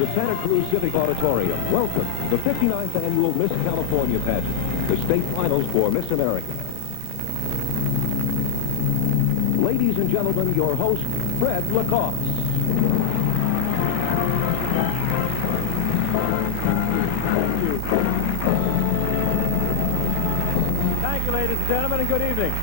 the Santa Cruz Civic Auditorium. Welcome to the 59th Annual Miss California Pageant, the state finals for Miss America. Ladies and gentlemen, your host, Fred Lacoste. Thank you, ladies and gentlemen, and good evening.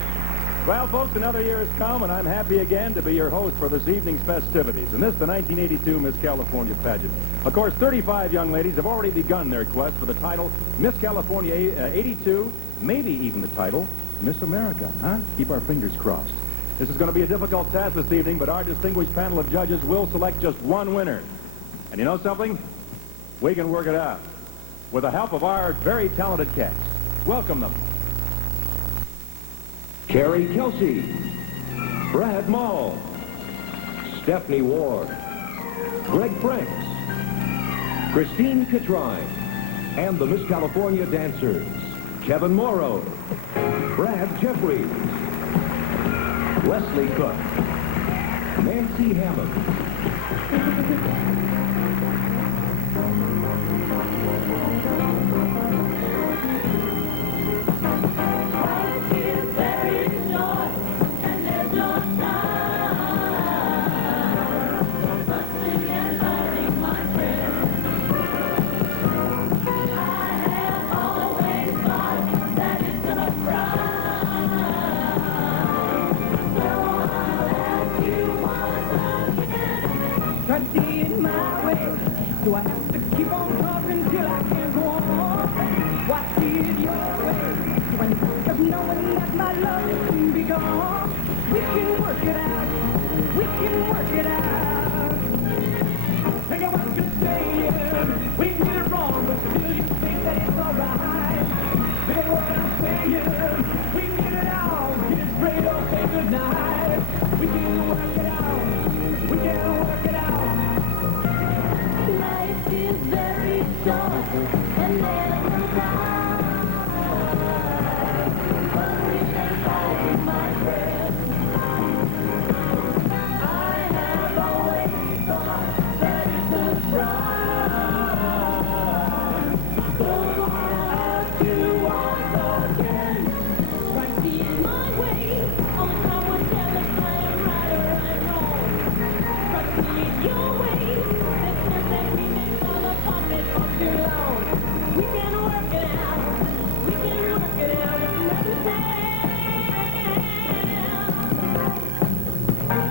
Well, folks, another year has come, and I'm happy again to be your host for this evening's festivities. And this is the 1982 Miss California Pageant. Of course, 35 young ladies have already begun their quest for the title Miss California 82, maybe even the title Miss America, huh? Keep our fingers crossed. This is going to be a difficult task this evening, but our distinguished panel of judges will select just one winner. And you know something? We can work it out with the help of our very talented cast. Welcome them. Carrie Kelsey, Brad Mall, Stephanie Ward, Greg Franks, Christine Catrine, and the Miss California dancers, Kevin Morrow, Brad Jeffries, Leslie Cook, Nancy Hammond. Do I have to keep on talking till I can't go on? Why see it your way? Do I need just knowing that my love can be gone? We can work it out. We can work it out. Think I what you're saying. We can get it wrong, but still you think that it's alright. Think what I'm saying. We can get it out. Get it straight or say goodnight. We can work it out. We can work it out. Life is very short and there's no time. But we can fight, my friend. I have always thought that it's a crime. So I'll ask you once again. Try to see it my way. All the time would tell if I am right or I'm wrong. Try to see it your way. We can work it out. We can work it out.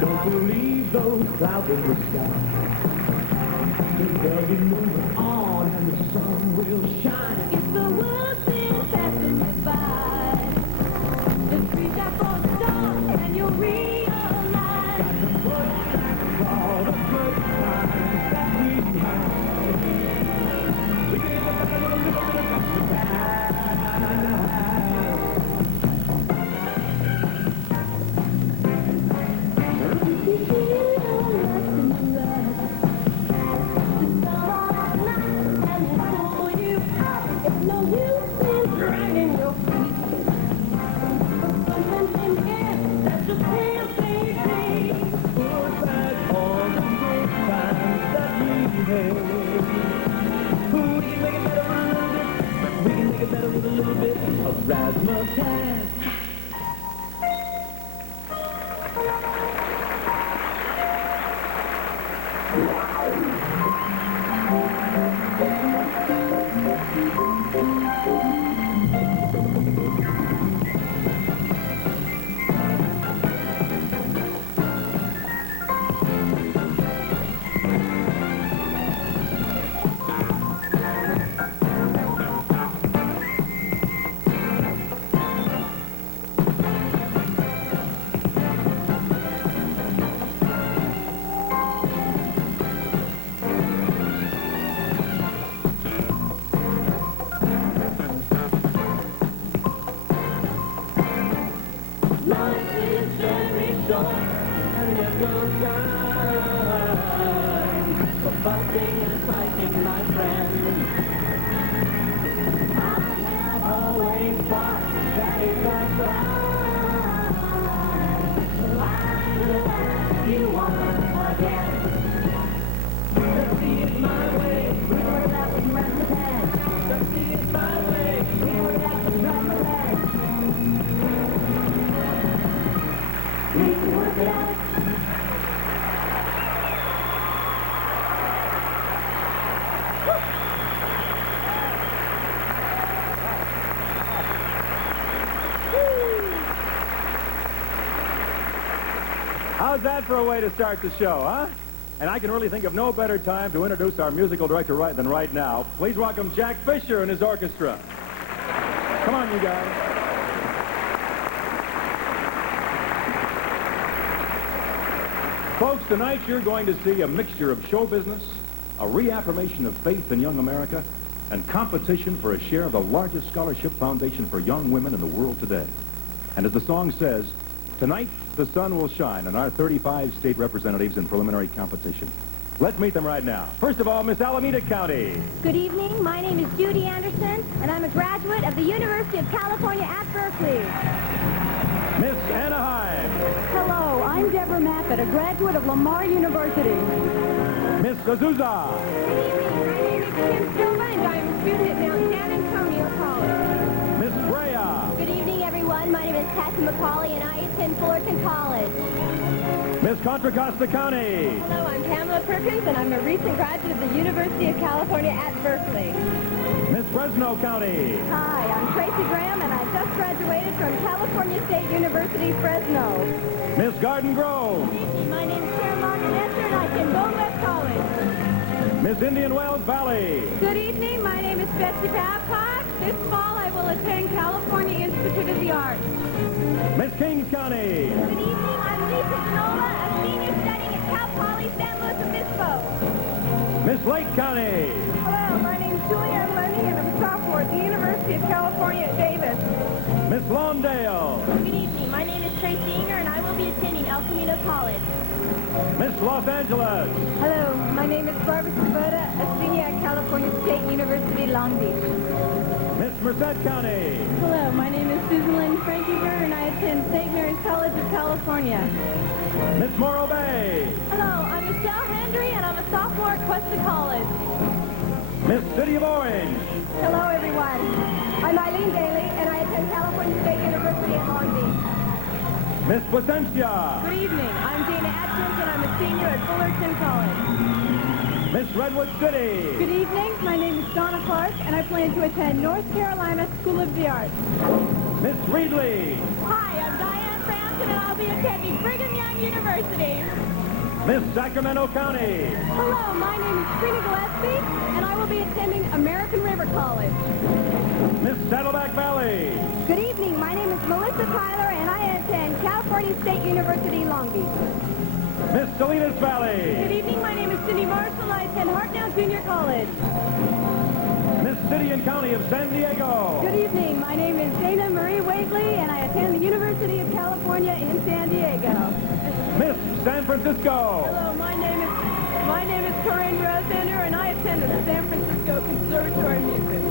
Don't believe those clouds in the sky. They'll be moving on and the sun will shine. If the world's been passing you by, just reach out for the stars and you'll realize. Got to put back all the good times that we had. We can get back a little bit of the past. You want again. See it my way. that for a way to start the show, huh? And I can really think of no better time to introduce our musical director than right now. Please welcome Jack Fisher and his orchestra. Come on, you guys. Folks, tonight you're going to see a mixture of show business, a reaffirmation of faith in young America, and competition for a share of the largest scholarship foundation for young women in the world today. And as the song says, tonight the sun will shine on our 35 state representatives in preliminary competition. Let's meet them right now. First of all, Miss Alameda County. Good evening. My name is Judy Anderson, and I'm a graduate of the University of California at Berkeley. Miss Anaheim. Hello, I'm Deborah MAFFETT, a graduate of Lamar University. Miss Azusa. Good evening. My name is Kim Silva, and I'm a student at Mount San Antonio College. Miss Freya. Good evening, everyone. My name is Patsy McCauley, and I attend Fullerton College. Miss Contra Costa County. Hello, I'm Pamela Perkins, and I'm a recent graduate of the University of California at Berkeley. Miss Fresno County. Hi, I'm Tracy Graham, and I just graduated from California State University, Fresno. Miss Garden Grove. My name is Sarah Martin Esther, and I attend Bone West College. Miss Indian Wells Valley. Good evening. My name is Betsy Babcock. This fall, I will attend California Institute of the Arts. Miss Kings County. Good evening. I'm Lisa Sonola, a senior studying at Cal Poly San Luis Obispo. Miss Lake County. Hello, my name is Julianne Lenny, and I'm a sophomore at the University of California at Davis. Miss Lawndale. Good evening. My name is Tracy Inger, and I will be attending El Camino College. Miss Los Angeles. Hello, my name is Barbara Sabota, a senior at California State University, Long Beach. Miss Merced County. Hello, my name is Susan Lynn Frankenberg, and I attend St. Mary's College of California. Miss Morro Bay. Hello, I'm Michelle Hendry, and I'm a sophomore at Costa College. Miss City of Orange. Hello, everyone. I'm Eileen Daly, and I attend California State University at Long Beach. Miss Placentia. Good evening. I'm Dana Atkins, and I'm a senior at Fullerton College. Miss Redwood City. Good evening. My name is Donna Clark, and I plan to attend North Carolina School of the Arts. Miss Reedley. Hi, I'm Diane Frampton, and I'll be attending Brigham Young University. Miss Sacramento County. Hello, my name is Trina Gillespie, and I will be attending American River College. Miss Saddleback Valley. Good evening. My name is Melissa Tyler, and I attend California State University, Long Beach. Miss Salinas Valley. Good evening. My name is Cindy Marshall, and I attend Hartnell Junior College. Miss City and County of San Diego. Good evening. My name is Dana Marie Waitley, and I attend the University of California in San Diego. Miss San Francisco. Hello, my name is KARIN, ROSANDER, and I attend the San Francisco Conservatory of Music.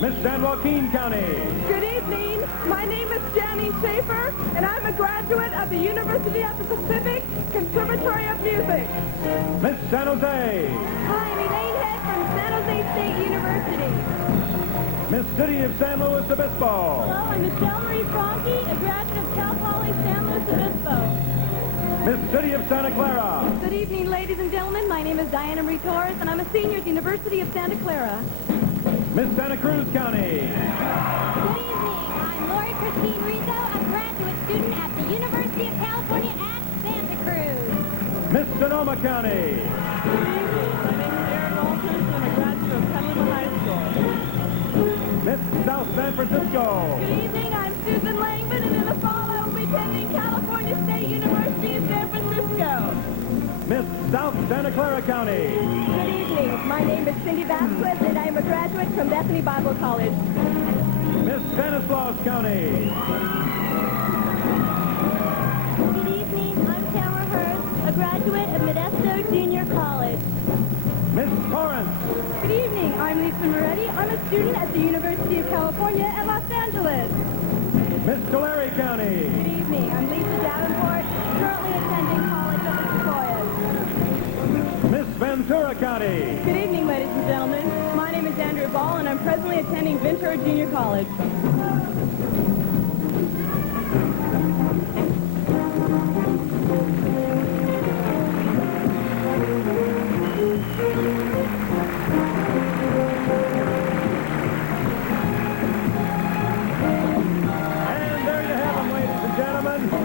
Miss San Joaquin County. Good evening. My name is Janine Schaefer, and I'm a graduate of the University of the Pacific Conservatory of Music. Miss San Jose. Hi, I'm Elaine Head from San Jose State University. Miss City of San Luis Obispo. Hello, I'm Michelle Marie Franke, a graduate of Cal Poly San Luis Obispo. Miss City of Santa Clara. Good evening, ladies and gentlemen. My name is Diana Marie Torres, and I'm a senior at the University of Santa Clara. Miss Santa Cruz County. Good evening. I'm LAURIE-CHRISTINE RIZZO, a graduate student at the University of California at Santa Cruz. Miss Sonoma County. Good evening. My name is Erin Walters, and I'm a graduate of Petaluma High School. Miss South San Francisco. Good evening. I'm Susan Langman, and in the fall I will be attending California State University in San Francisco. Miss South Santa Clara County. Good evening. My name is Cindy Vasquez, and I am a graduate from Bethany Bible College. Miss Stanislaus County. Good evening. I'm Tamara Hurst, a graduate of Modesto Junior College. Miss Torrance. Good evening. I'm Lisa Moretti. I'm a student at the University of California at Los Angeles. Miss Tulare County. Good evening. I'm Lisa Davenport, currently attending College of the Sequoias. Miss Ventura County. Good evening, ladies and gentlemen. My name is Andrea Ball, and I'm presently attending Ventura Junior College.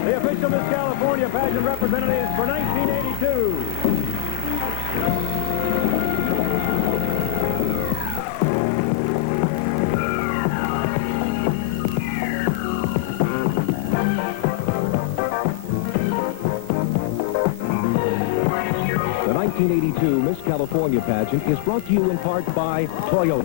The official Miss California pageant representatives for 1982. The 1982 Miss California pageant is brought to you in part by Toyota.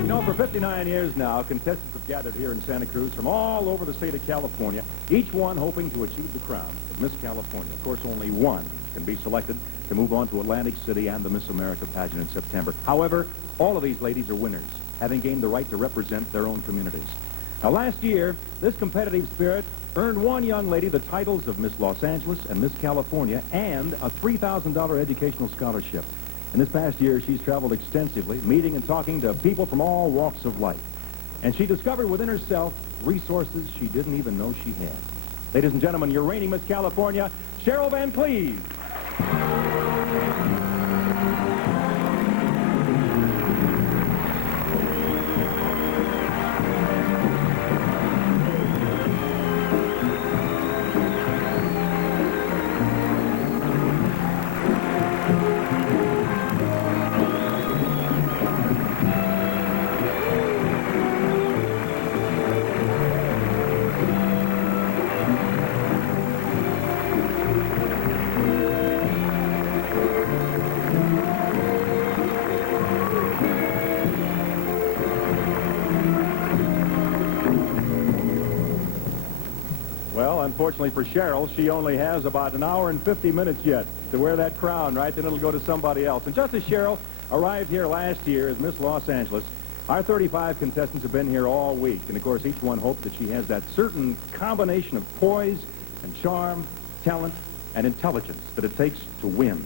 You know, for 59 years now, contestants have gathered here in Santa Cruz from all over the state of California, each one hoping to achieve the crown of Miss California. Of course, only one can be selected to move on to Atlantic City and the Miss America pageant in September. However, all of these ladies are winners, having gained the right to represent their own communities. Now, last year, this competitive spirit earned one young lady the titles of Miss Los Angeles and Miss California and a $3,000 educational scholarship. And this past year, she's traveled extensively, meeting and talking to people from all walks of life. And she discovered within herself resources she didn't even know she had. Ladies and gentlemen, your reigning Miss California, Cheryl Van Cleve. Well, unfortunately for Cheryl, she only has about an hour and 50 minutes yet to wear that crown, right? Then it'll go to somebody else. And just as Cheryl arrived here last year as Miss Los Angeles, our 35 contestants have been here all week. And, of course, each one hopes that she has that certain combination of poise and charm, talent, and intelligence that it takes to win.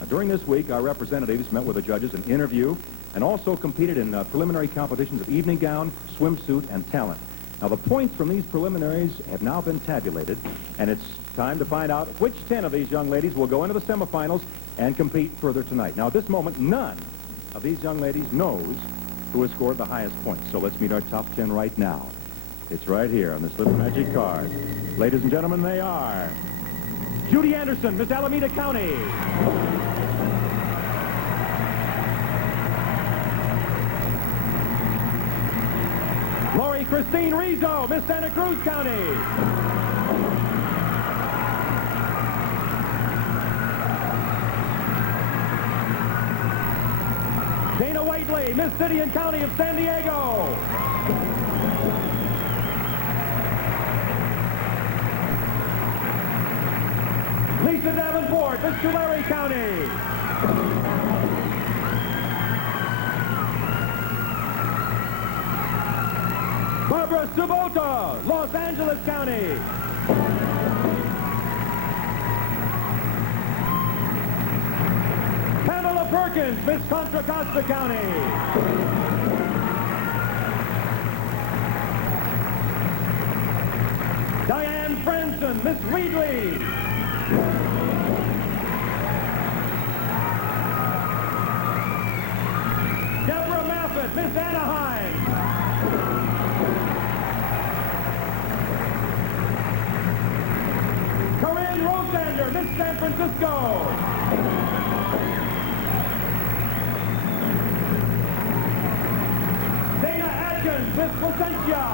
Now, during this week, our representatives met with the judges in interview and also competed in preliminary competitions of evening gown, swimsuit, and talent. Now, the points from these preliminaries have now been tabulated, and it's time to find out which 10 of these young ladies will go into the semifinals and compete further tonight. Now, at this moment, none of these young ladies knows who has scored the highest points. So let's meet our top 10 right now. It's right here on this little magic card. Ladies and gentlemen, they are Judy Anderson, Miss Alameda County. LAURIE-CHRISTINE RIZZO, Miss Santa Cruz County. DAYNA WAITLEY, Miss City and County of San Diego. Lisa Davenport, Miss Tulare County. Barbara Subota, Los Angeles County. Pamela Perkins, Miss Contra, Costa County. Diane Franson, Miss Wheatley. Deborah MAFFETT, Miss Anaheim. ROSANDER, Miss San Francisco. DAYNA Miss Placentia.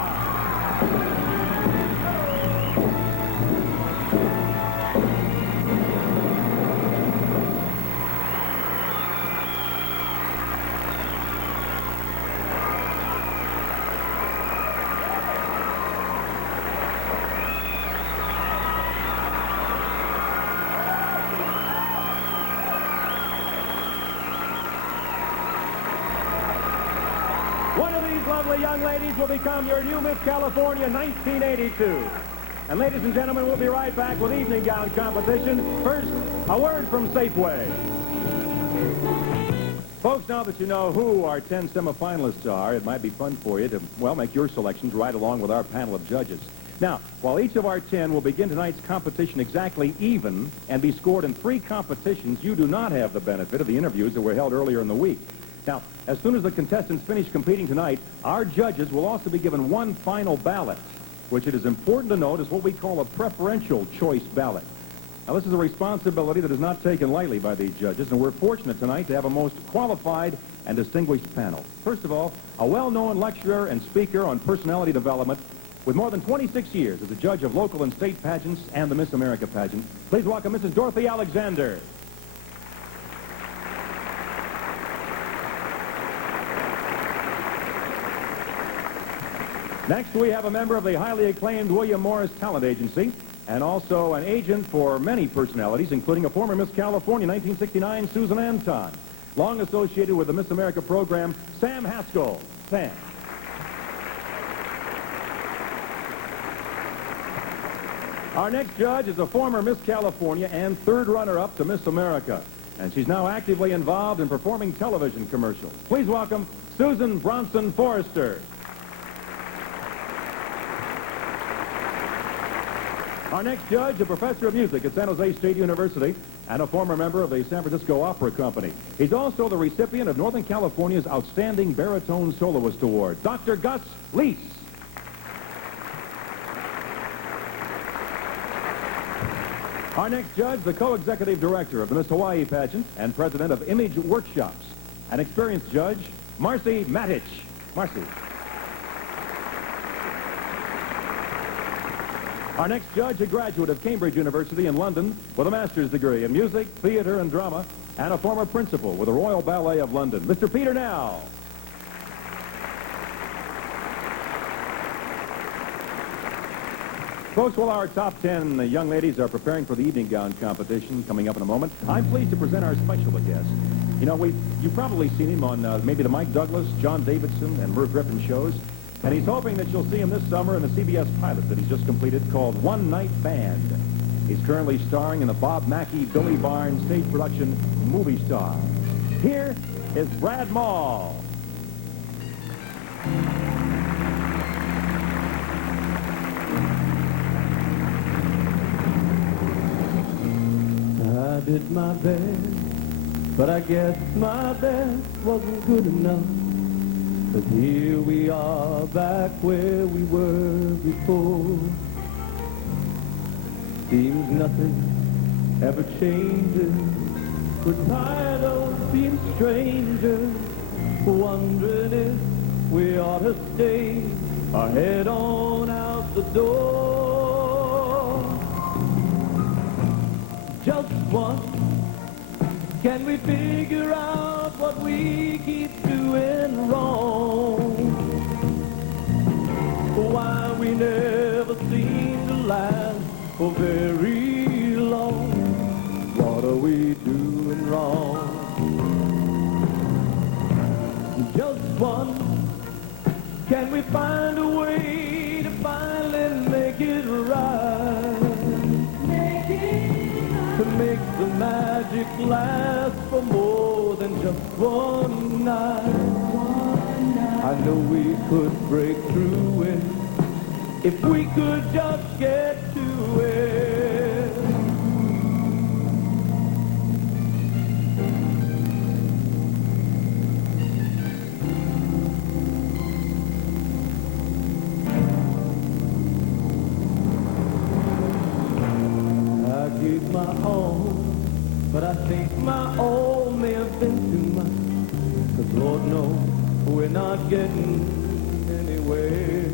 One of these lovely young ladies will become your new Miss California 1982. And ladies and gentlemen, we'll be right back with evening gown competition. First, a word from Safeway. Folks, now that you know who our 10 semifinalists are, it might be fun for you to, well, make your selections right along with our panel of judges. Now, while each of our 10 will begin tonight's competition exactly even and be scored in 3 competitions, you do not have the benefit of the interviews that were held earlier in the week. Now, as soon as the contestants finish competing tonight, our judges will also be given one final ballot. which it is important to note is what we call a preferential choice ballot. Now, this is a responsibility that is not taken lightly by these judges, and we're fortunate tonight to have a most qualified and distinguished panel. First of all, a well-known lecturer and speaker on personality development with more than 26 years as a judge of local and state pageants and the Miss America pageant. Please welcome Mrs. Dorothy Alexander. Next, we have a member of the highly acclaimed William Morris Talent Agency and also an agent for many personalities, including a former Miss California 1969, Susan Anton. Long associated with the Miss America program, Sam Haskell. Sam. Our next judge is a former Miss California and third runner-up to Miss America, and she's now actively involved in performing television commercials. Please welcome Susan Bronson Forrester. Our next judge, a professor of music at San Jose State University and a former member of the San Francisco Opera Company. He's also the recipient of Northern California's Outstanding Baritone Soloist Award, Dr. Gus Leese. Our next judge, the co-executive director of the Miss Hawaii pageant and president of Image Workshops, an experienced judge, Marcy Matich. Marcy. Our next judge, a graduate of Cambridge University in London with a master's degree in music, theater, and drama, and a former principal with the Royal Ballet of London, Mr. Peter Nell. Folks, while our top 10 young ladies are preparing for the evening gown competition coming up in a moment, I'm pleased to present our special guest. You know, you've probably seen him on maybe the Mike Douglas, John Davidson, and Merv Griffin shows. And he's hoping that you'll see him this summer in the CBS pilot that he's just completed called One Night Band. He's currently starring in the Bob Mackie, Billy Barnes stage production Movie Star. Here is Brad Mall. I did my best, but I guess my best wasn't good enough. But here we are back where we were before. Seems nothing ever changes. We're tired of being strangers, wondering if we ought to stay or head on out the door. Just once, can we figure out what we keep doing wrong? Why we never seem to last for very long? What are we doing wrong? Just once, can we find a way to finally make it right? To make the magic last for more than just one night. I know we could break through it if we could just get to it. I gave my all, but I think my all may have been too much. 'Cause Lord knows we're not getting anywhere.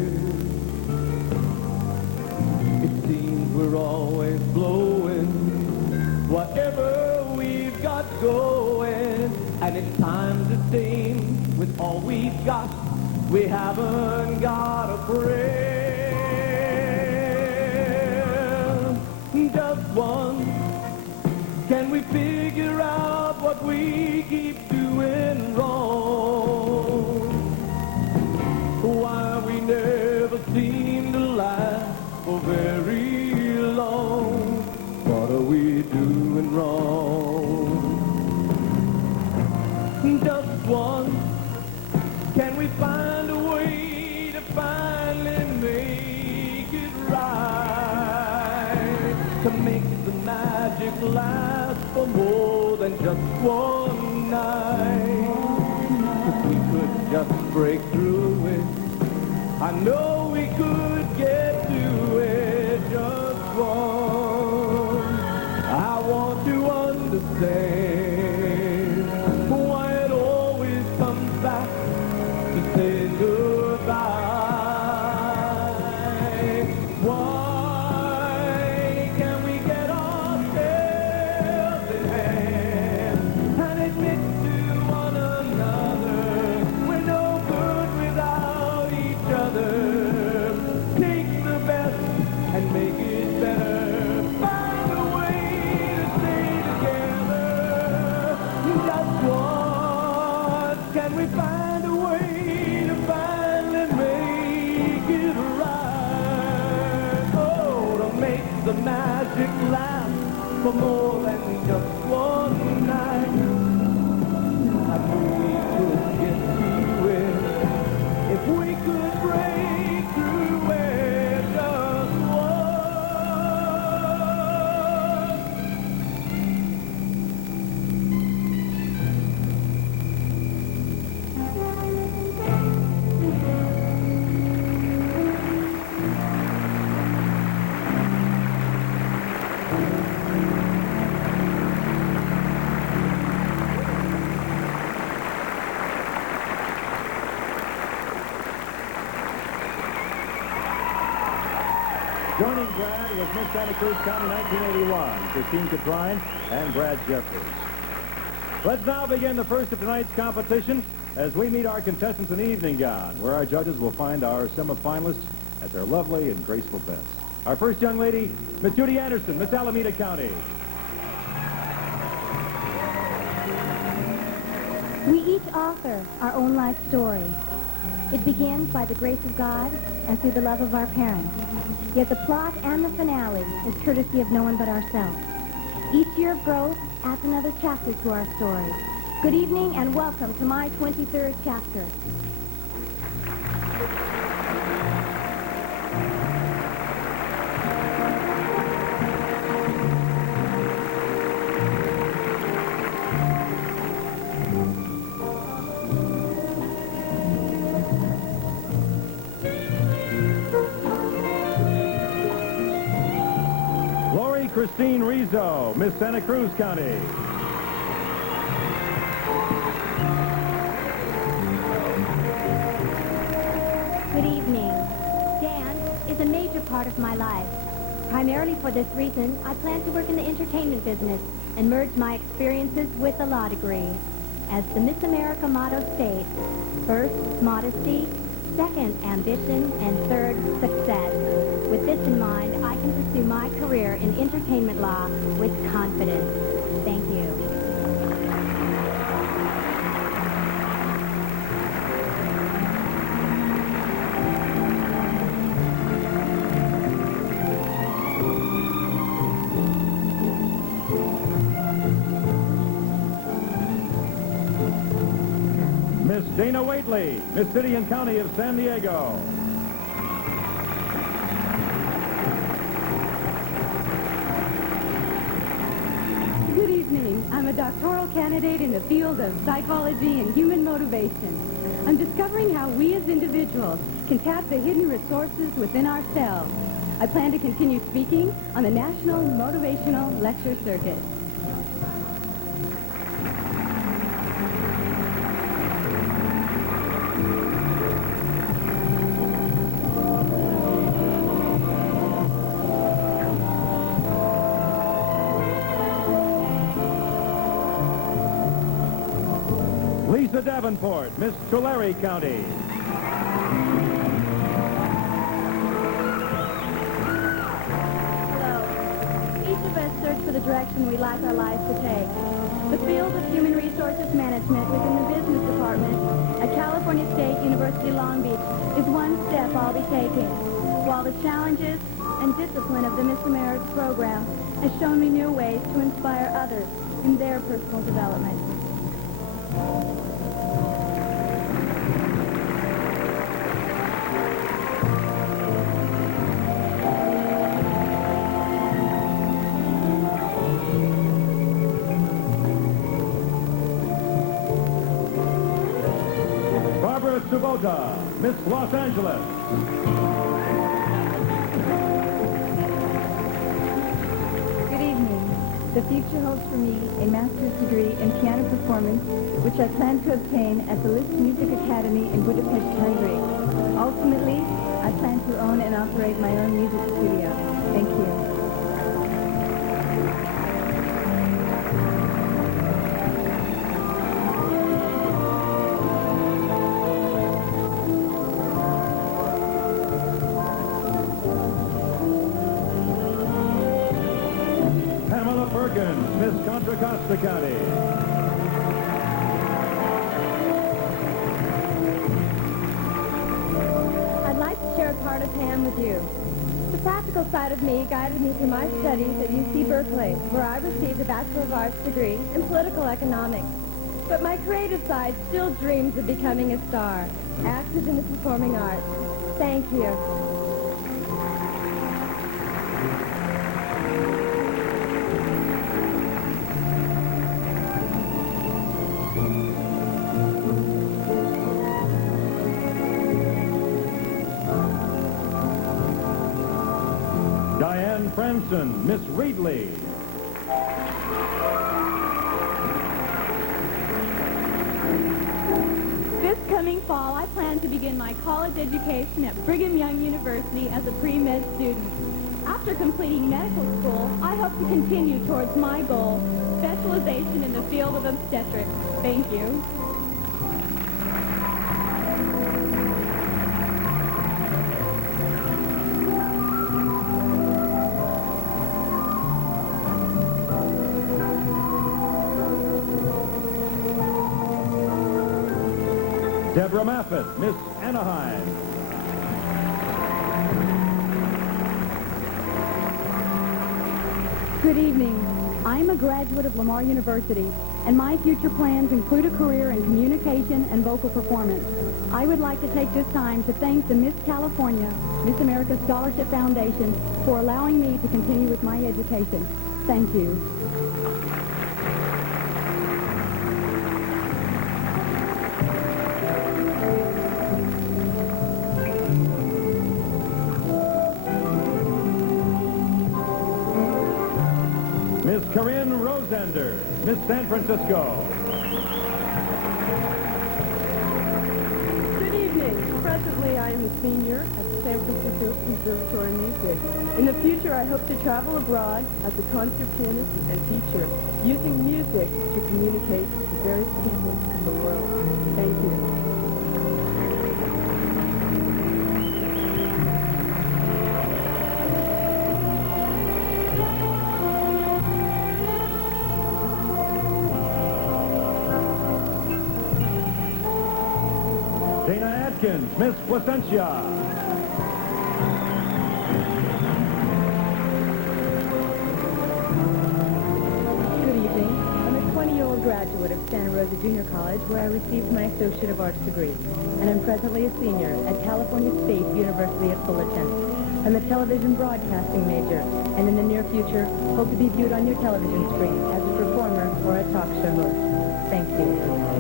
It seems we're always blowing whatever we've got going, and it's time to sing with all we've got. We haven't got a prayer. Just once, can we figure out what we keep doing wrong? Why we never seem to last for very long? What are we doing wrong? Just once, can we find a way to finally make it right? To make the magic last for more than just one night. If we could just break through it, I know we could get to lasts for more than just one night. I knew we could get to it if we could break through where just one. Joining Brad was Miss Santa Cruz County 1981, Christine Catrine and Brad Jeffers. Let's now begin the first of tonight's competition as we meet our contestants in evening gown, where our judges will find our semifinalists at their lovely and graceful best. Our first young lady, Miss Judy Anderson, Miss Alameda County. We each author our own life story. It begins by the grace of God and through the love of our parents. Yet the plot and the finale is courtesy of no one but ourselves. Each year of growth adds another chapter to our story. Good evening and welcome to my 23rd chapter. LAURIE-CHRISTINE RIZZO, Miss Santa Cruz County. Good evening. Dance is a major part of my life. Primarily for this reason, I plan to work in the entertainment business and merge my experiences with a law degree. As the Miss America motto states, first, modesty, second, ambition, and third, success. With this in mind, I can pursue my career in entertainment law with confidence. Thank you. Miss Dana Waitley, Miss City and County of San Diego. Good evening. I'm a doctoral candidate in the field of psychology and human motivation. I'm discovering how we as individuals can tap the hidden resources within ourselves. I plan to continue speaking on the National Motivational Lecture Circuit. Lisa Davenport, Miss Tulare County. Hello. Each of us search for the direction we'd like our lives to take. The field of human resources management within the business department at California State University Long Beach is one step I'll be taking, while the challenges and discipline of the Miss America program has shown me new ways to inspire others in their personal development. Subota, Miss Los Angeles. Good evening. The future holds for me a master's degree in piano performance, which I plan to obtain at the Liszt Music Academy in Budapest, Hungary. Ultimately, I plan to own and operate my own music studio. Thank you. Perkins, Miss Contra Costa County. I'd like to share a part of Pam with you. The practical side of me guided me through my studies at UC Berkeley, where I received a Bachelor of Arts degree in political economics. But my creative side still dreams of becoming a star, active in the performing arts. Thank you. Diane Franson, Miss Reedley. This coming fall, I plan to begin my college education at Brigham Young University as a pre-med student. After completing medical school, I hope to continue towards my goal, specialization in the field of obstetrics. Thank you. Deborah MAFFETT, Miss Anaheim. Good evening. I am a graduate of Lamar University, and my future plans include a career in communication and vocal performance. I would like to take this time to thank the Miss California, Miss America Scholarship Foundation for allowing me to continue with my education. Thank you. Miss KARIN ROSANDER, Miss San Francisco. Good evening. Presently, I am a senior at the San Francisco Conservatory of Music. In the future, I hope to travel abroad as a concert pianist and teacher, using music to communicate to various people in the world. Thank you. DAYNA ADKINS, Miss Placentia. Good evening. I'm a 20-year-old graduate of Santa Rosa Junior College, where I received my Associate of Arts degree, and I'm presently a senior at California State University at Fullerton. I'm a television broadcasting major, and in the near future, hope to be viewed on your television screen as a performer or a talk show host. Thank you.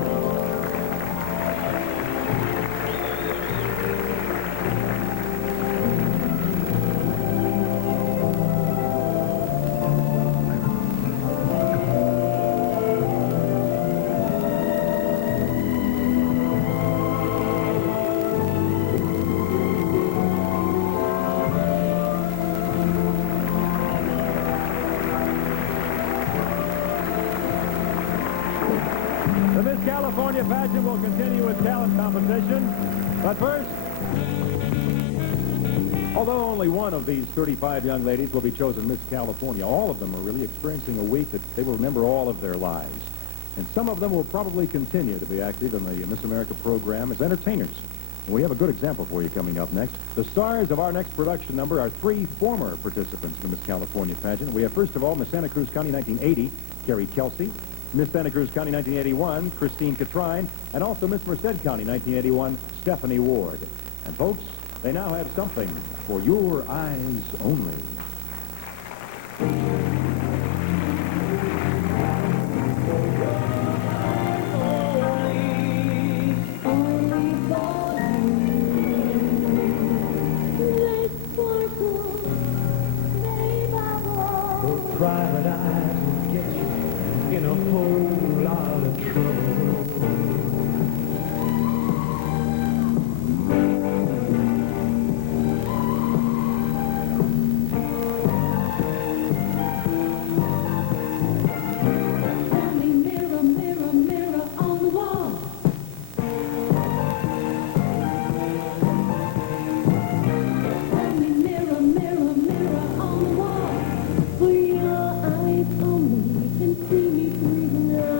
The Miss California Pageant will continue with talent competition. But first, although only one of these 35 young ladies will be chosen Miss California, all of them are really experiencing a week that they will remember all of their lives. And some of them will probably continue to be active in the Miss America program as entertainers. And we have a good example for you coming up next. The stars of our next production number are three former participants in the Miss California pageant. We have, first of all, Miss Santa Cruz County 1980, Carrie Kelsey. Miss Santa Cruz County 1981, Christine Catrine, and also Miss Merced County 1981, Stephanie Ward. And folks, they now have something for your eyes only. Private eyes will get you in a whole lot of trouble. Tell me, mirror, mirror, mirror on the wall. Tell me, mirror, mirror, mirror on the wall. Will your eyes only can see me through the night?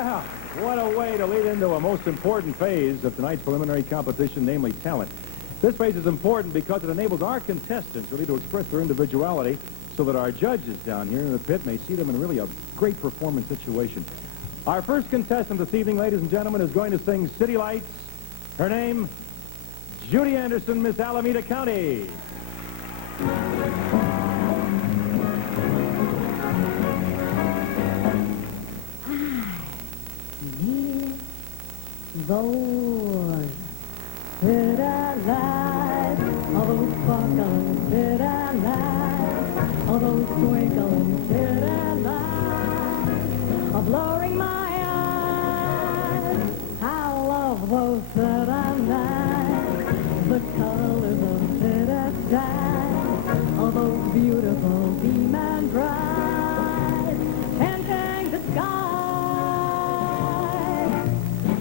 Well, what a way to lead into a most important phase of tonight's preliminary competition, namely talent. This phase is important because it enables our contestants really to express their individuality so that our judges down here in the pit may see them in really a great performance situation. Our first contestant this evening, ladies and gentlemen, is going to sing City Lights. Her name, Judy Anderson, Miss Alameda County. Those city lights, all those sparkling city lights, all those twinkling city lights are blurring my eyes. I love those city lights, the colors of city skies, all those beautiful beam and bright, changing the sky.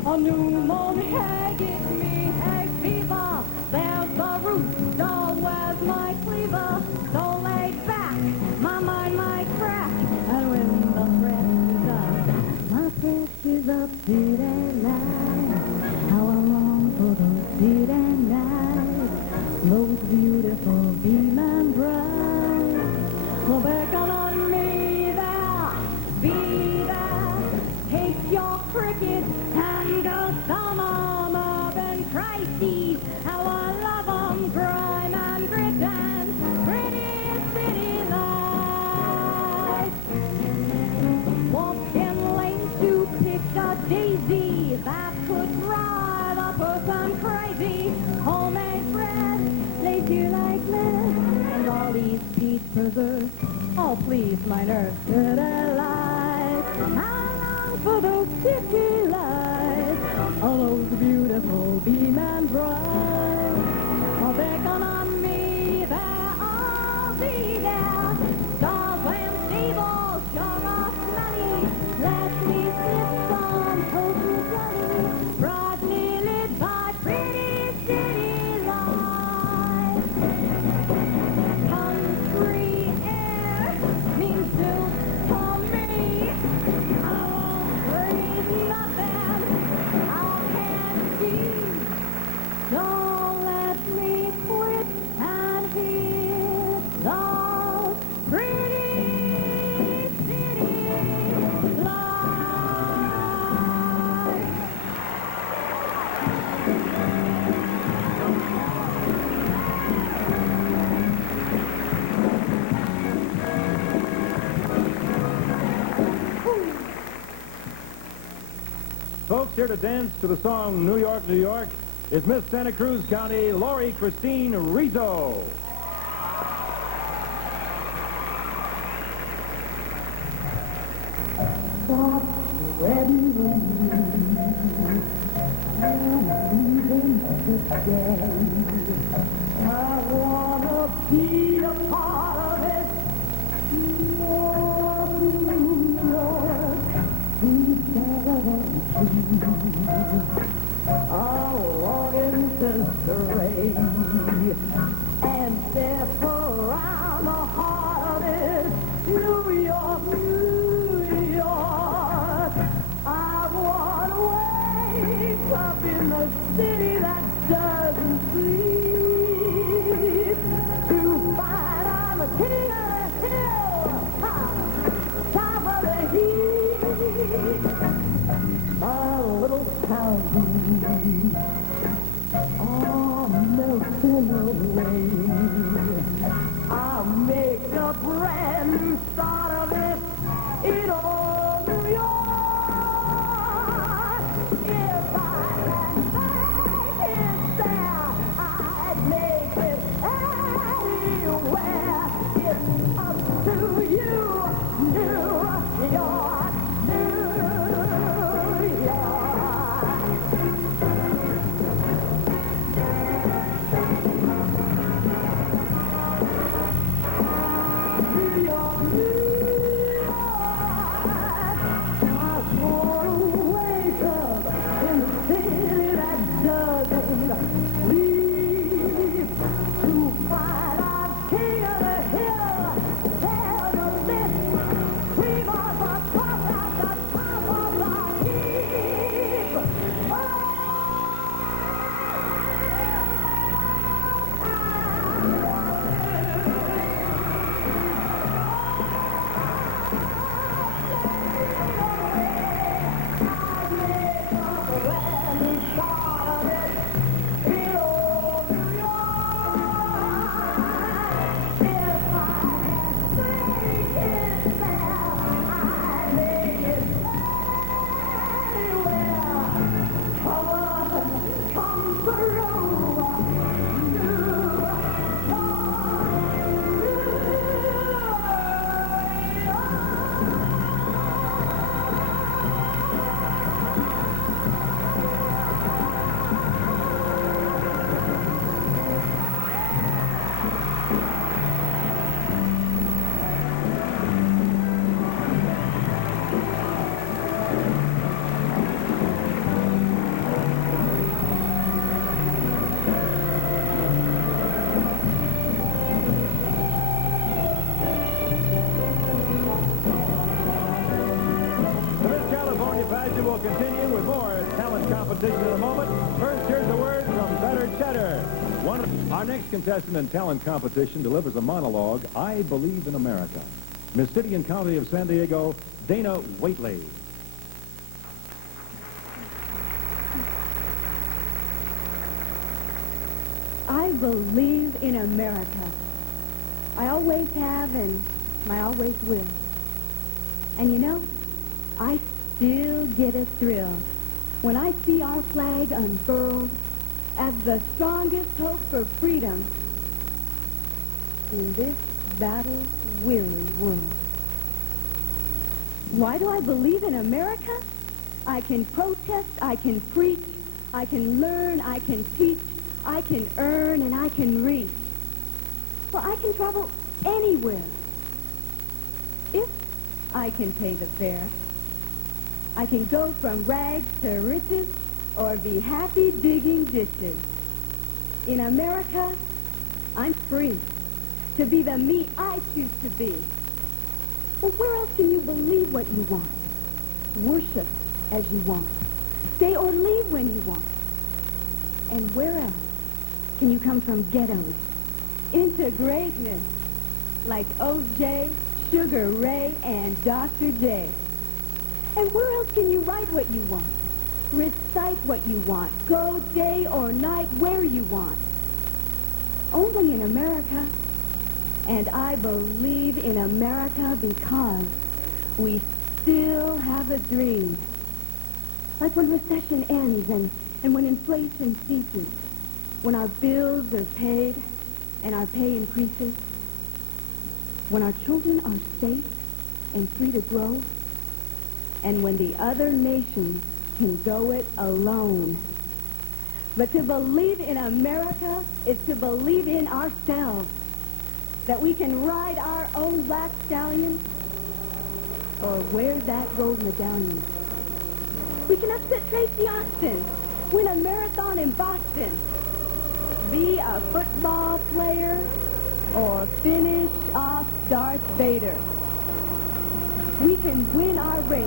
A new moon, hey, give me, hey, fever. There's the root, so where's my cleaver? So laid back, my mind might crack. And when the breath is up, my breath is up, city lights. How I long for those city nights, those beautiful beam and bright. Well, beckon on me there, be there, take your cricket. Some urban crises, how I love 'em, crime and grit and pretty city lights. Walking lanes to pick a daisy that could drive a person crazy. Homemade bread, lace you like lead, and all these peach preserves, oh please my nerves. City lights, how long for those city lights? All those beautiful beam and bright, oh, beckon on me there, I'll be there. Stars and stables, sure are smelly. Let me sip some toasted jelly, brightly lit by pretty city lights. Country air means silk for me. I won't breathe nothing. Don't let me quit and hit those pretty city lights. Folks, here to dance to the song New York, New York is Miss Santa Cruz County, LAURIE-CHRISTINE RIZZO. Stop spreading the news, and even today, I wanna be a part of it. New York, New York, who's better than you? Oh, longing to stray and step around the heart of it. New York, New York. I want to wake up in the city that doesn't sleep, to find I'm the king of the hill, top of the heat. My little town, oh, melting away. I'll make a brand new start of it in old New York. If I had make it there, I'd make it anywhere. It's up to you, New York, New York. competition in a moment. First, here's a word from Better Cheddar. Our next contestant in talent competition delivers a monologue, I Believe in America. Miss City and County of San Diego, Dana Waitley. I believe in America. I always have and I always will. And you know, I still get a thrill when I see our flag unfurled as the strongest hope for freedom in this battle-weary world. Why do I believe in America? I can protest, I can preach, I can learn, I can teach, I can earn, and I can reach. Well, I can travel anywhere if I can pay the fare. I can go from rags to riches or be happy digging dishes. In America, I'm free to be the me I choose to be. Well, where else can you believe what you want? Worship as you want. Stay or leave when you want. And where else can you come from ghettos into greatness like O.J., Sugar Ray, and Dr. J? And where else can you write what you want? Recite what you want. Go day or night where you want. Only in America. And I believe in America because we still have a dream. Like when recession ends and when inflation ceases. When our bills are paid and our pay increases. When our children are safe and free to grow. And when the other nations can go it alone. But to believe in America is to believe in ourselves. That we can ride our own black stallion or wear that gold medallion. We can upset Tracy Austin, win a marathon in Boston, be a football player, or finish off Darth Vader. We can win our race,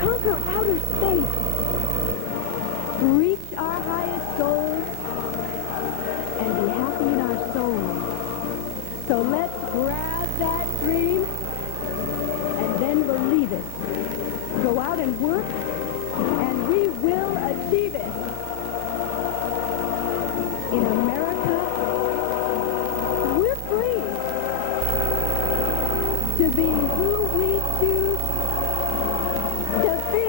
conquer outer space, reach our highest goals, and be happy in our souls. So let's grab that dream and then believe it. Go out and work, and we will achieve it. In America, we're free to be who we choose to be.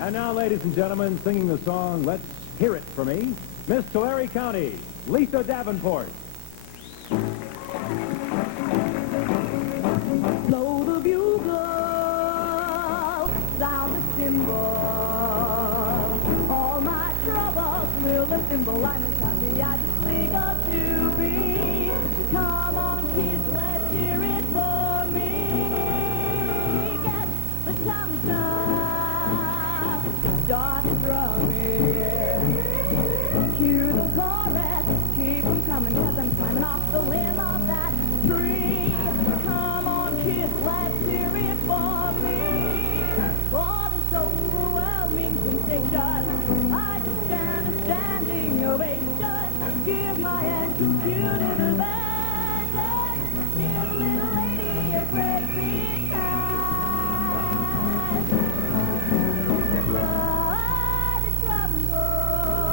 And now, ladies and gentlemen, singing the song, Let's Hear It For Me, Miss Tulare County, Lisa Davenport. Blow the bugle, sound the cymbal. All my troubles will the cymbal. I'm as happy I just think of to be. Come on, kids, let's hear it for me. Get the tom-tom, start the drumming. Cue the chorus, keep 'em coming, 'cause I'm climbing off the limb of that tree. Come on, kids, let's hear it for me. For this overwhelming sensation, I just stand a standing ovation. Give my hand to cue to the band, and give little lady a great big hand. Let it trombone,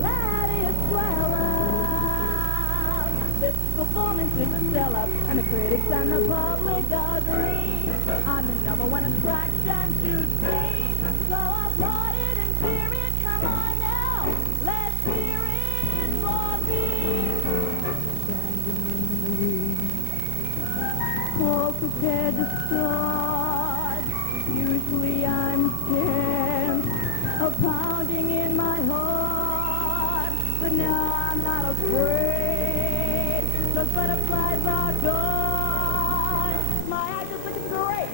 let it swell out. This performance is a sellout, and the critics and the public agree. I'm the #1 attraction to see. So applaud it and cheer it. Come on now, let's hear it for me. Standing in the wings, all prepared to start. Usually I'm tense, a pounding in my heart, but now I'm not afraid. Those butterflies are gone. My eyes are looking great.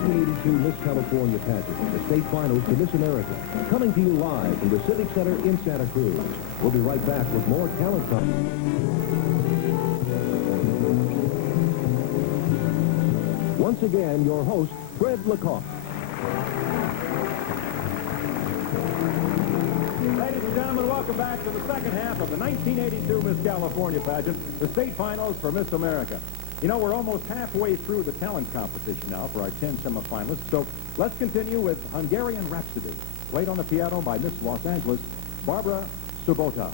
1982 Miss California Pageant, the state finals to Miss America, coming to you live from the Civic Center in Santa Cruz. We'll be right back with more talent talk. Once again, your host, Fred Lacoste. Ladies and gentlemen, welcome back to the second half of the 1982 Miss California Pageant, the state finals for Miss America. You know, we're almost halfway through the talent competition now for our 10 semifinalists, so let's continue with Hungarian Rhapsody, played on the piano by Miss Los Angeles, Barbara Subota.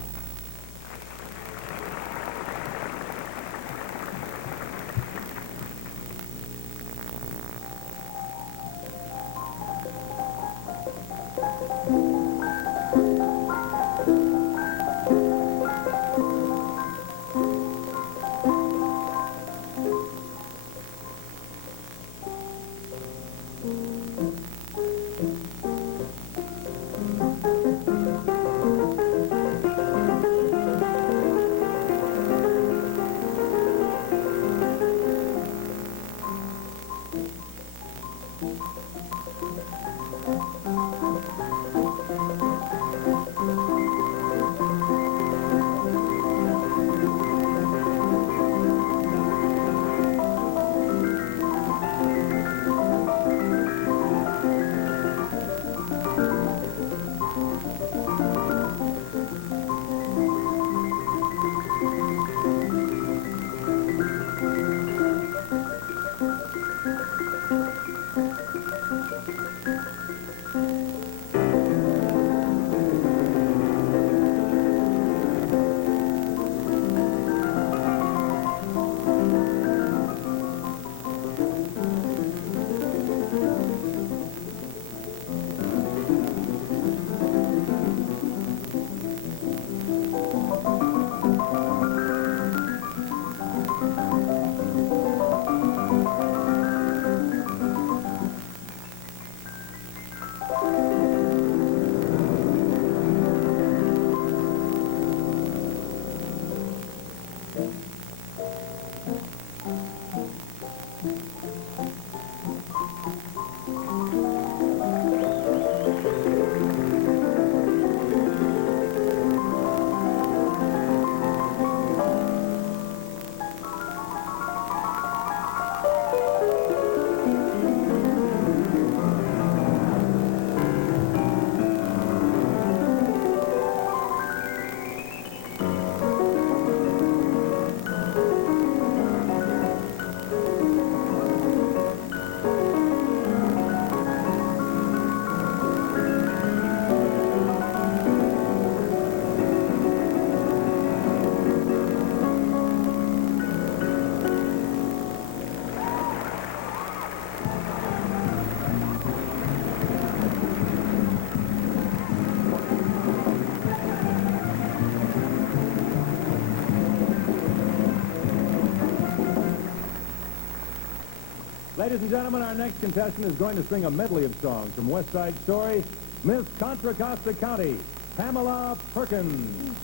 Ladies and gentlemen, our next contestant is going to sing a medley of songs from West Side Story, Miss Contra Costa County, Pamela Perkins.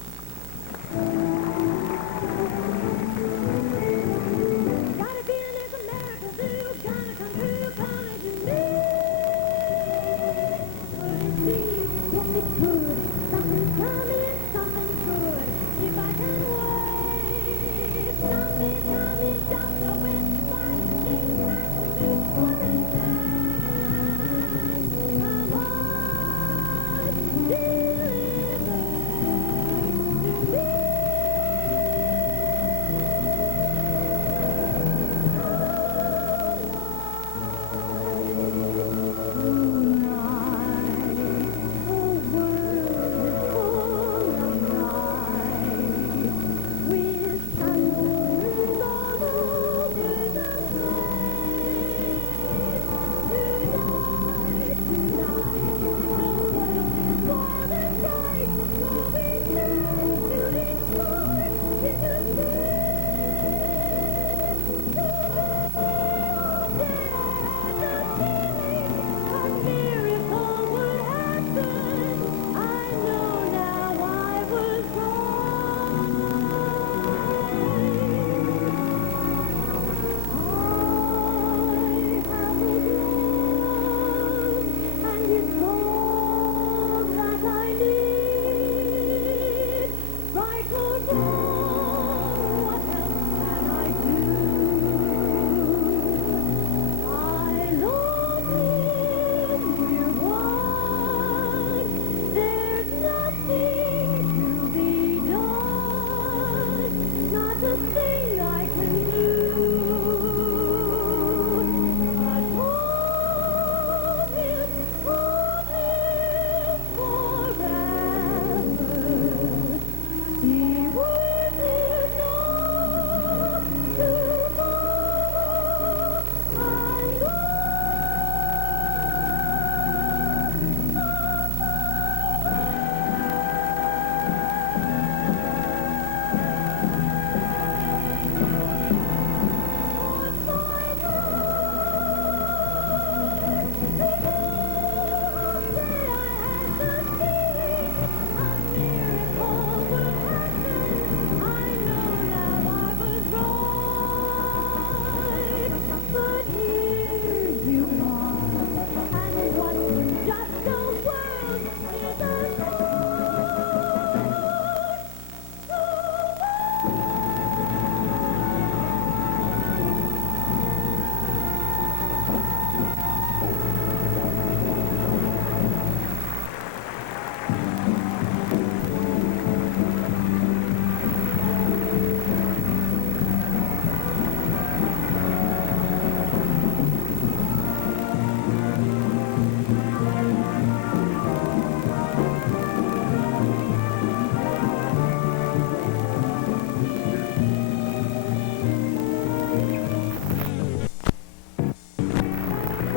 Got a feeling there's a miracle due, gonna come true, promise you me. Could it be? Yes, it could. Something's coming, something's good. If I can wait, something's coming, don't know when. Come on, deliver.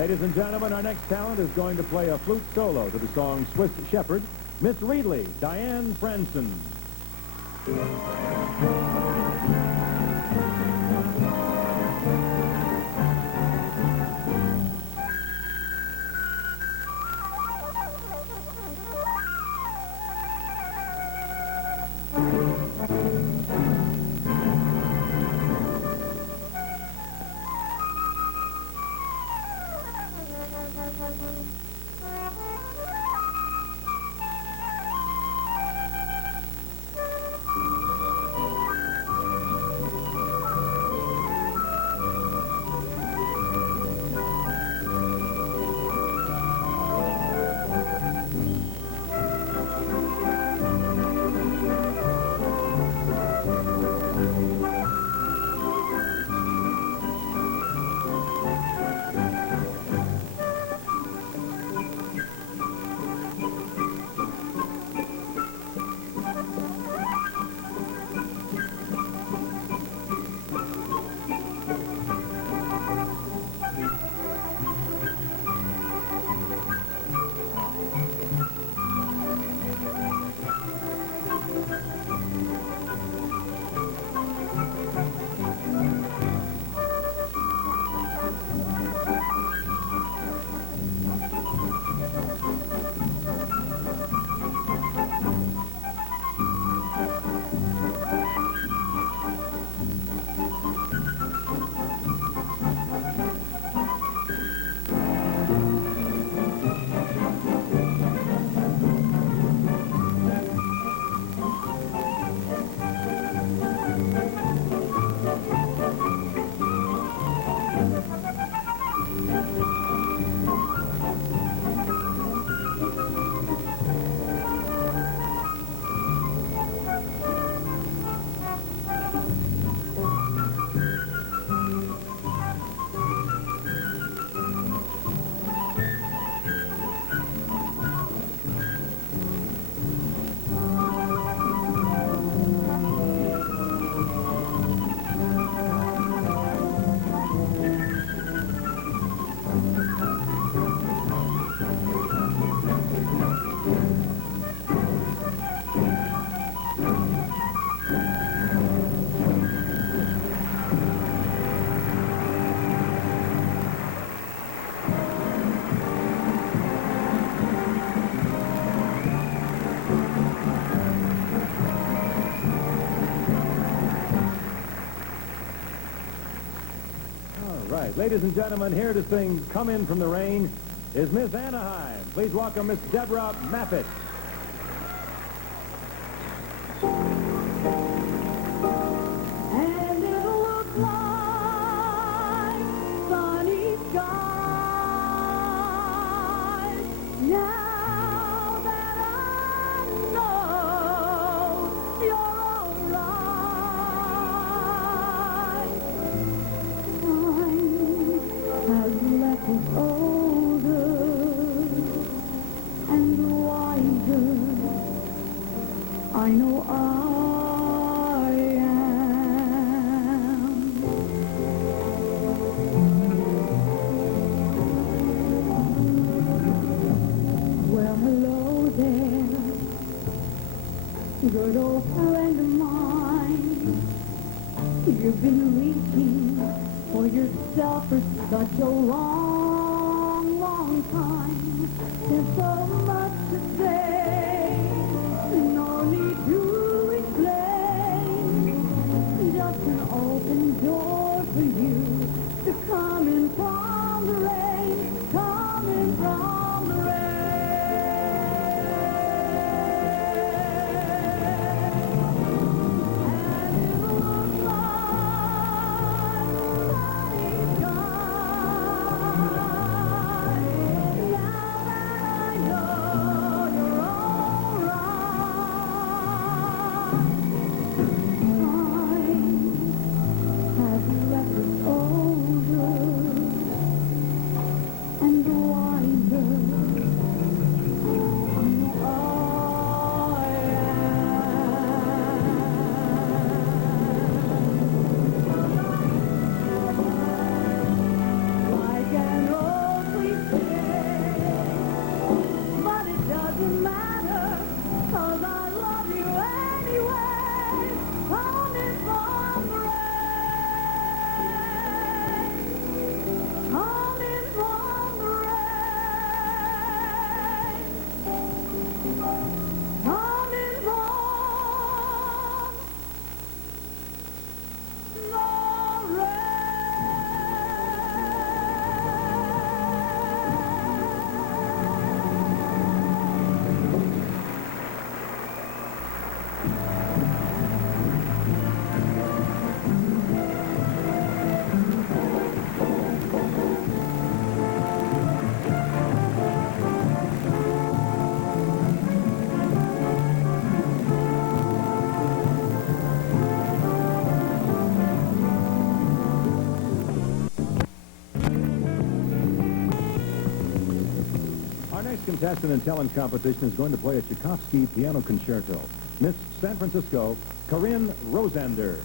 Ladies and gentlemen, our next talent is going to play a flute solo to the song Swiss Shepherd, Miss Reedley, Diane Franson. Ladies and gentlemen, here to sing Come In From the Rain is Miss Anaheim. Please welcome Miss DEBRA MAFFETT. And it looks like sunny skies now that I know you're all right. Time has left us older and wiser. I know I am. Well, hello there, good old friend of mine. You've been reaching for yourself for such a long, long time. There's so much to say. No need to explain. Just an open door for you to come in from the rain. Come in from the rain. And it looks like sunny skies. Now that I know you're all contestant in talent competition is going to play a Tchaikovsky piano concerto. Miss San Francisco, KARIN ROSANDER.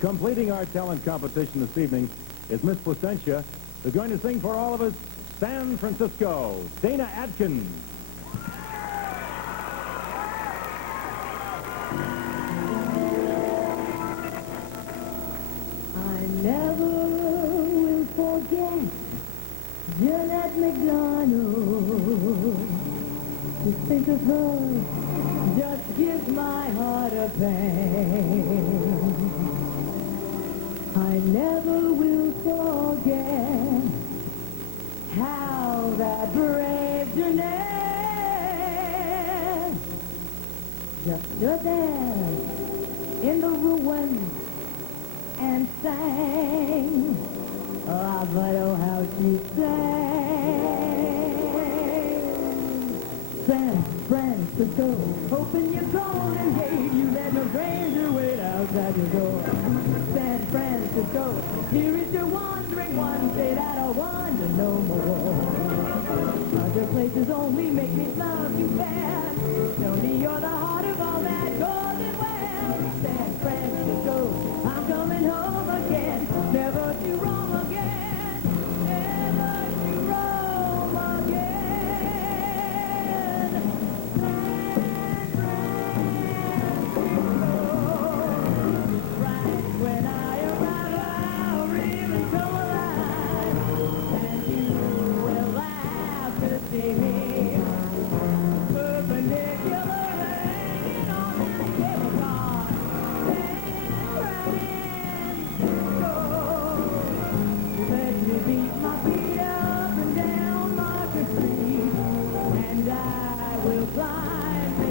Completing our talent competition this evening is Miss Placentia, who's going to sing for all of us San Francisco, DAYNA Atkins. I never will forget Jeanette McDonald. To think of her just gives my heart a pang. I never will forget how that brave Jeanette just stood there in the ruins and sang. Oh, but oh, how she sang. San Francisco, open your golden gate. You let no stranger wait outside your door. San Francisco, here is your wandering one. Say that I wander no more. Other places only make me love you bad. Tell me you're the heart of all that golden well. San Francisco, I'm coming home again. Never to roam again. Never to roam again. San Francisco. Right when I arrive, I'll really come alive. And you will laugh to see me. Perpendicular.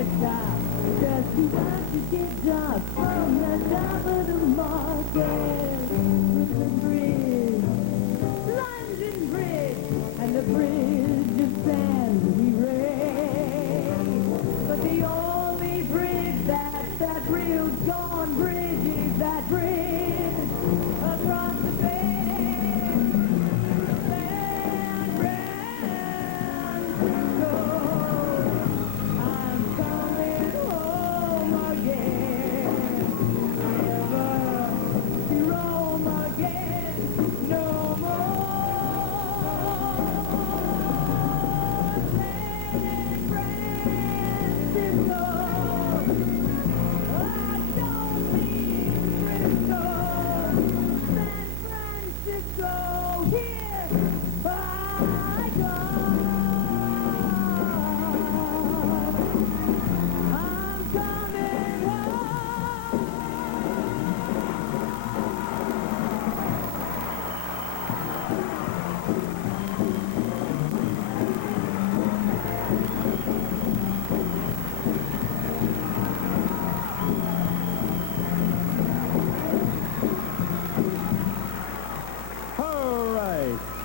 the top. Just about to get dark from the top of the market. Brooklyn Bridge, London Bridge, and the bridge of San Luis. But the only bridge that's that real gone bridge is that bridge across the bay.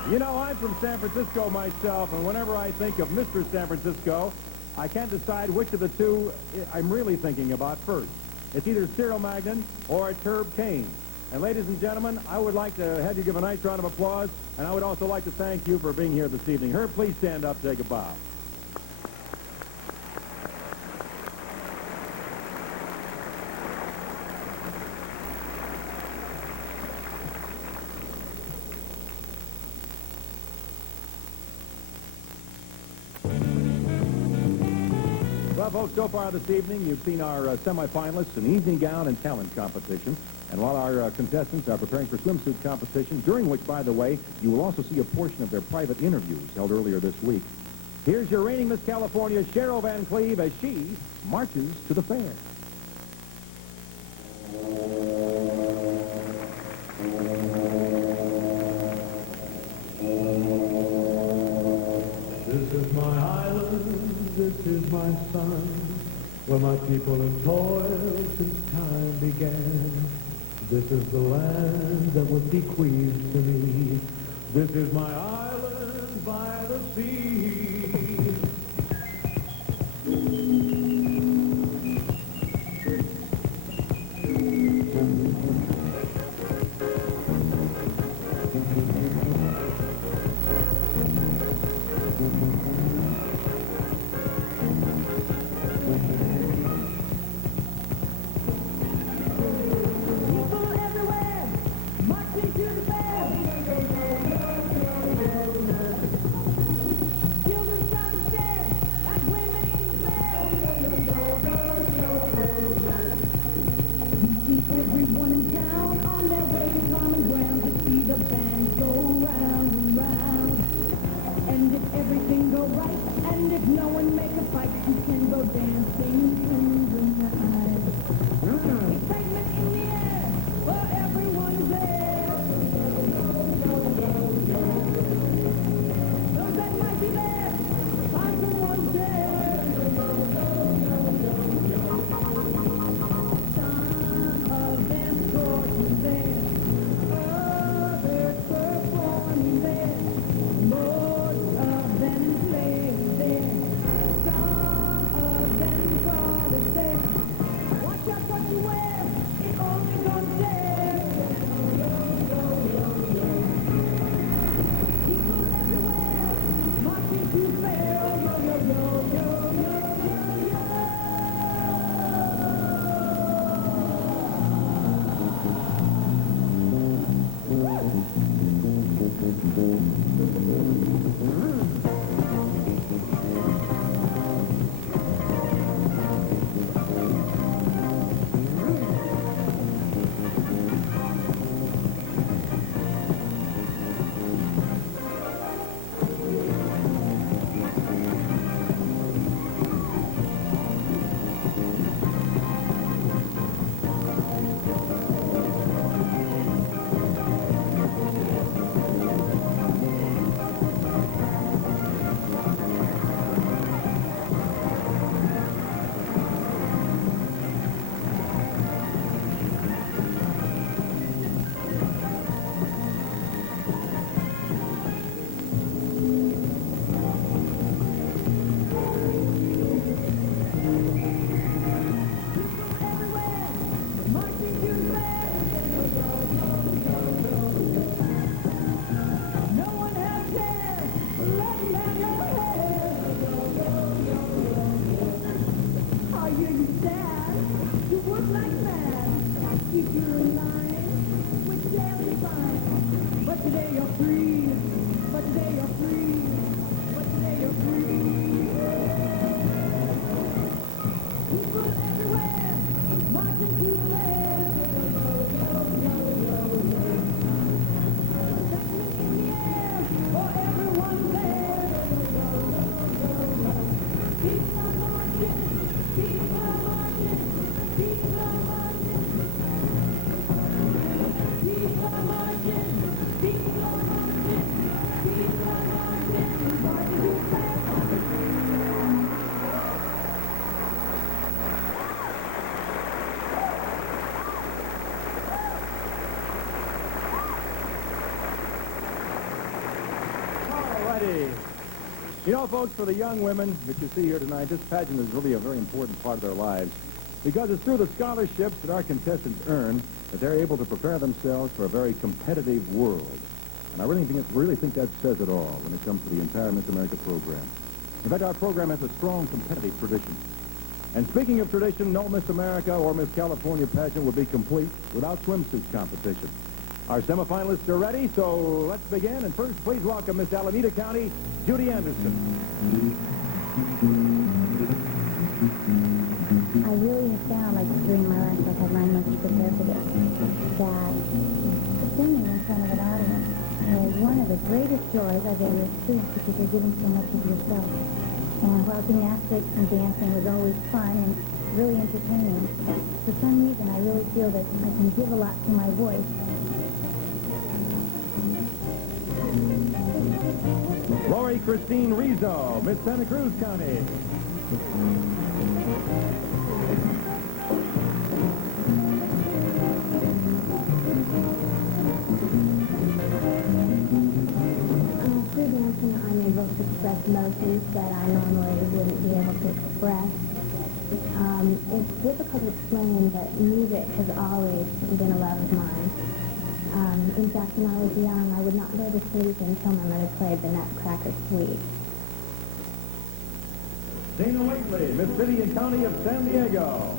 You know, I'm from San Francisco myself, and whenever I think of Mr. San Francisco, I can't decide which of the two I'm really thinking about first. It's either Cyril Magnan or it's Herb Cain. And ladies and gentlemen, I would like to have you give a nice round of applause, and I would also like to thank you for being here this evening. Herb, please stand up, take a bow. Well, folks, so far this evening, you've seen our semifinalists in evening gown and talent competition. And while our contestants are preparing for swimsuit competition, during which, by the way, you will also see a portion of their private interviews held earlier this week, here's your reigning Miss California, Cheryl Van Cleve, as she marches to the fair. This is my island, this is my sun, where my people have toiled since time began. This is the land that was bequeathed to me. This is my island by the sea. You know, folks, for the young women that you see here tonight, this pageant is really a very important part of their lives because it's through the scholarships that our contestants earn that they're able to prepare themselves for a very competitive world. And I really think that says it all when it comes to the entire Miss America program. In fact, our program has a strong competitive tradition. And speaking of tradition, no Miss America or Miss California pageant would be complete without swimsuit competition. Our semifinalists are ready, so let's begin. And first, please welcome Miss Alameda County, Judy Anderson. I really have found, like during my life, I've had 9 months to prepare for this, that singing in front of an audience is one of the greatest joys I've ever experienced because you're giving so much of yourself. And while gymnastics and dancing was always fun and really entertaining, for some reason I really feel that I can give a lot to my voice. LAURIE-CHRISTINE RIZZO, Miss Santa Cruz County. Through dancing, I'm able to express emotions that I normally wouldn't be able to express. It's difficult to explain, but music has always been a love of mine. In fact, when I was young, I would not go to sleep until my mother played the Nutcracker Suite. DAYNA WAITLEY, Miss City and County of San Diego.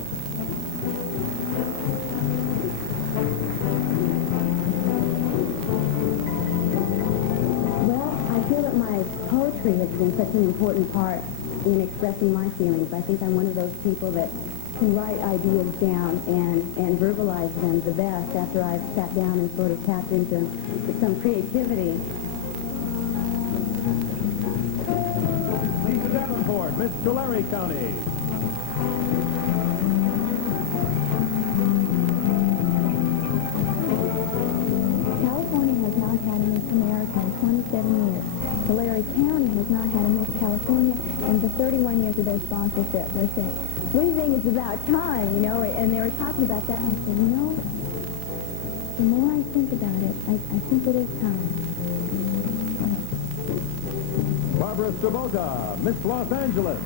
Well, I feel that my poetry has been such an important part in expressing my feelings. I think I'm one of those people that can write ideas down and verbalize them the best after I've sat down and sort of tapped into some creativity. Lisa Davenport, Miss Tulare County. California has not had a Miss America in 27 years. Tulare County has not had a Miss California in the 31 years of their sponsorship. They're saying, we think it's about time, you know, and they were talking about that, and I said, you know, the more I think about it, I think it is time. Barbara Sabota, Miss Los Angeles.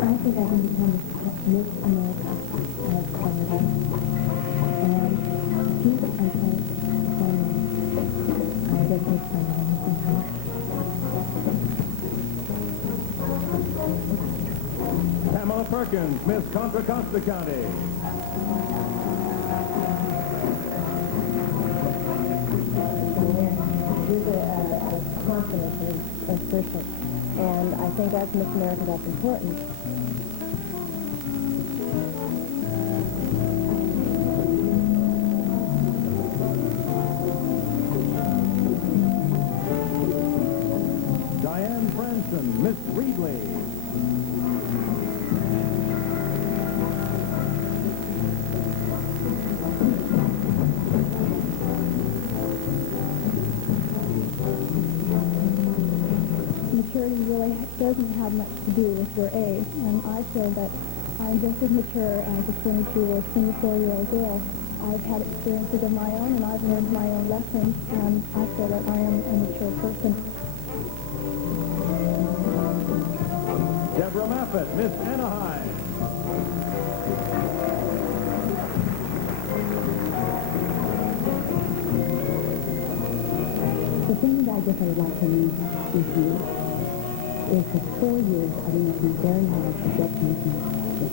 I think I can become Miss America as Canada. And she's a country I just think so. Pamela Perkins, Miss Contra Costa County. There's a confidence and assertion, and I think as Miss America that's important. Miss Reedley. Maturity really doesn't have much to do with your age, and I feel that I'm just as mature as a 22 or 24-year-old girl. I've had experiences of my own, and I've learned my own lessons, and I feel that I am a mature person. DEBRA MAFFETT, Miss Anaheim. The thing that I guess I would like to leave with you is for 4 years I've been working very hard to get to Miss America.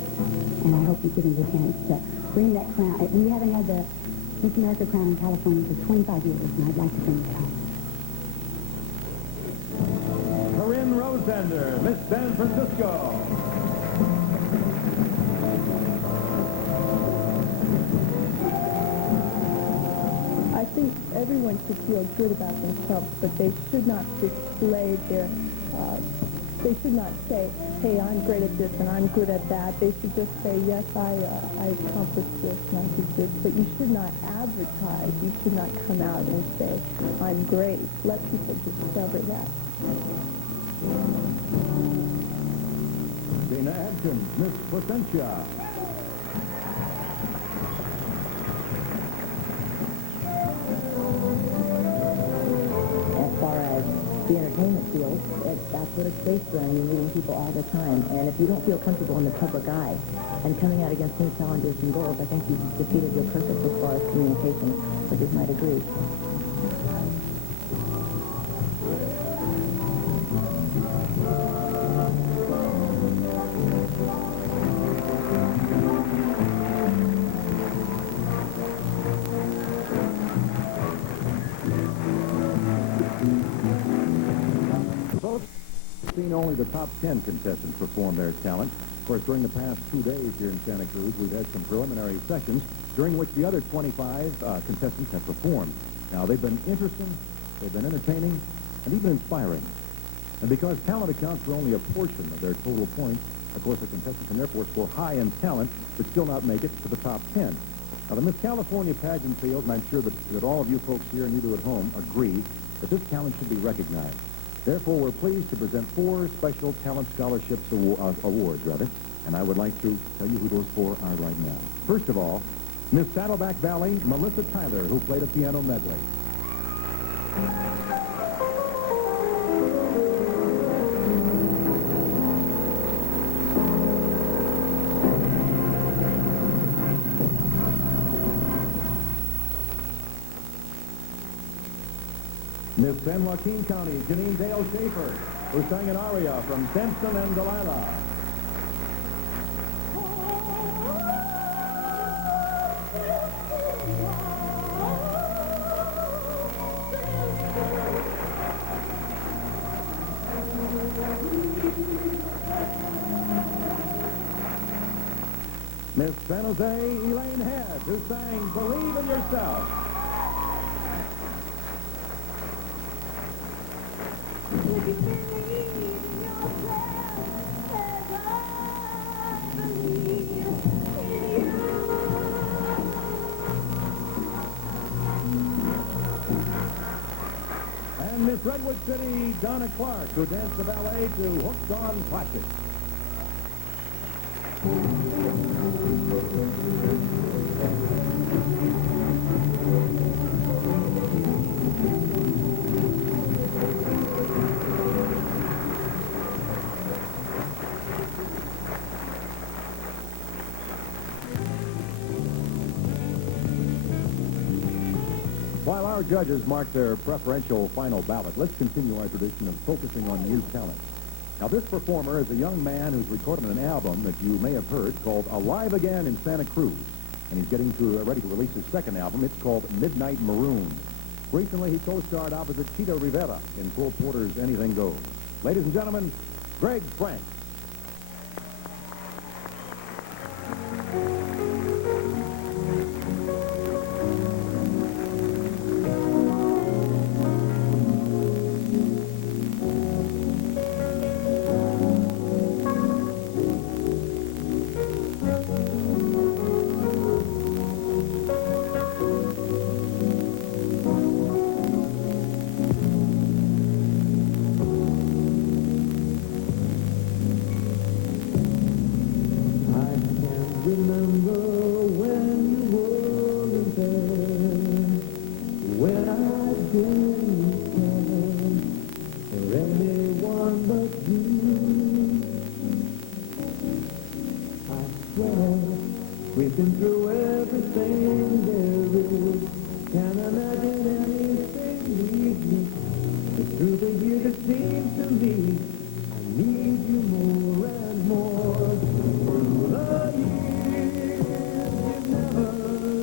And I hope you give me the chance to bring that crown. We haven't had the Miss America crown in California for 25 years, and I'd like to bring it home. ROSANDER, Miss San Francisco. I think everyone should feel good about themselves, but they should not display their, they should not say, hey, I'm great at this and I'm good at that. They should just say, yes, I accomplished this and I did this. But you should not advertise. You should not come out and say, I'm great. Let people discover that. DAYNA ADKINS, Miss Placentia. entertainment field, that's what it's based on. You're meeting people all the time. And if you don't feel comfortable in the public eye and coming out against new challenges and goals, I think you've defeated your purpose as far as communication, which is my degree. Seen only the top 10 contestants perform their talent. Of course, during the past 2 days here in Santa Cruz, we've had some preliminary sessions during which the other 25 contestants have performed. Now, they've been interesting, they've been entertaining, and even inspiring. And because talent accounts for only a portion of their total points, of course, the contestants can therefore score high in talent, but still not make it to the top 10. Now, the Miss California pageant field, and I'm sure that all of you folks here and you two at home agree that this talent should be recognized. Therefore, we're pleased to present 4 special talent scholarships awards, and I would like to tell you who those 4 are right now. First of all, Miss Saddleback Valley, Melissa Tyler, who played a piano medley. Miss San Joaquin County, Janine Dale Schaefer, who sang an aria from Samson and Delilah. Miss San Jose, Elaine Head, who sang Believe in Yourself. And Miss Redwood City, Donna Clark, who danced the ballet to Hooked on Plastic. While our judges mark their preferential final ballot, let's continue our tradition of focusing on new talent. Now, this performer is a young man who's recorded an album that you may have heard called Alive Again in Santa Cruz. And he's getting ready to release his second album. It's called Midnight Maroon. Recently, he co-starred opposite Chito Rivera in Cole Porter's Anything Goes. Ladies and gentlemen, Greg Frank. We've been through everything there is. Can't imagine anything leaves me. But through the years it seems to me I need you more and more. Through the years you've never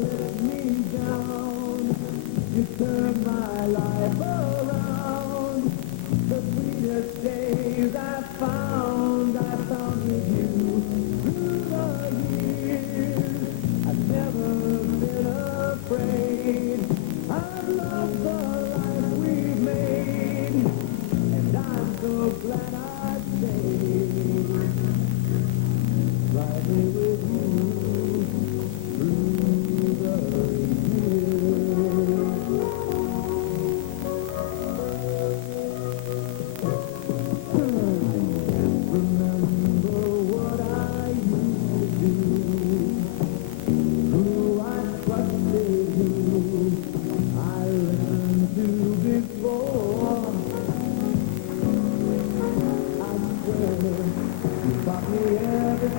let me down. You turned my life around. The sweetest days I found with you. Through the years I've never been afraid. I've loved the life we've made, and I'm so glad I stayed right here with you through the years.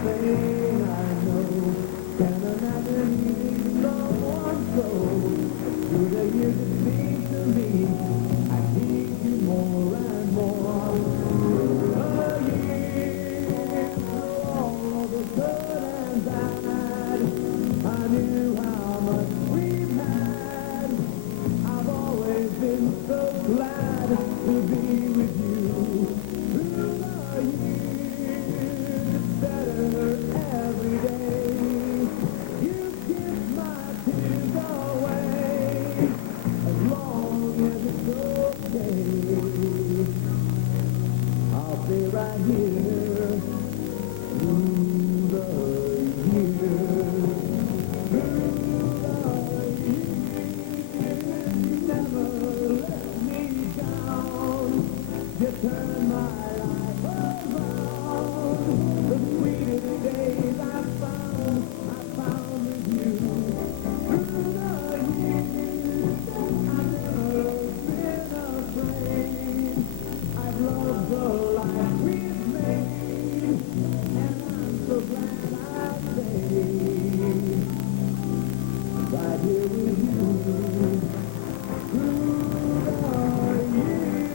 thing I know. Can imagine needing someone so. Through the years it seems to me I need you more and more. Through the years, through all the good and bad, I knew how much we've had. I've always been so glad to be with you. Through the years, better every day. You kiss my tears away, as long as it's okay. I'll stay right here through the years. Through the years, never let me down. You turn my life around. The sweetest days I found with you. Through the years, I've never been afraid. I've loved the life we've made, and I'm so glad I stayed right here with you. Through the years.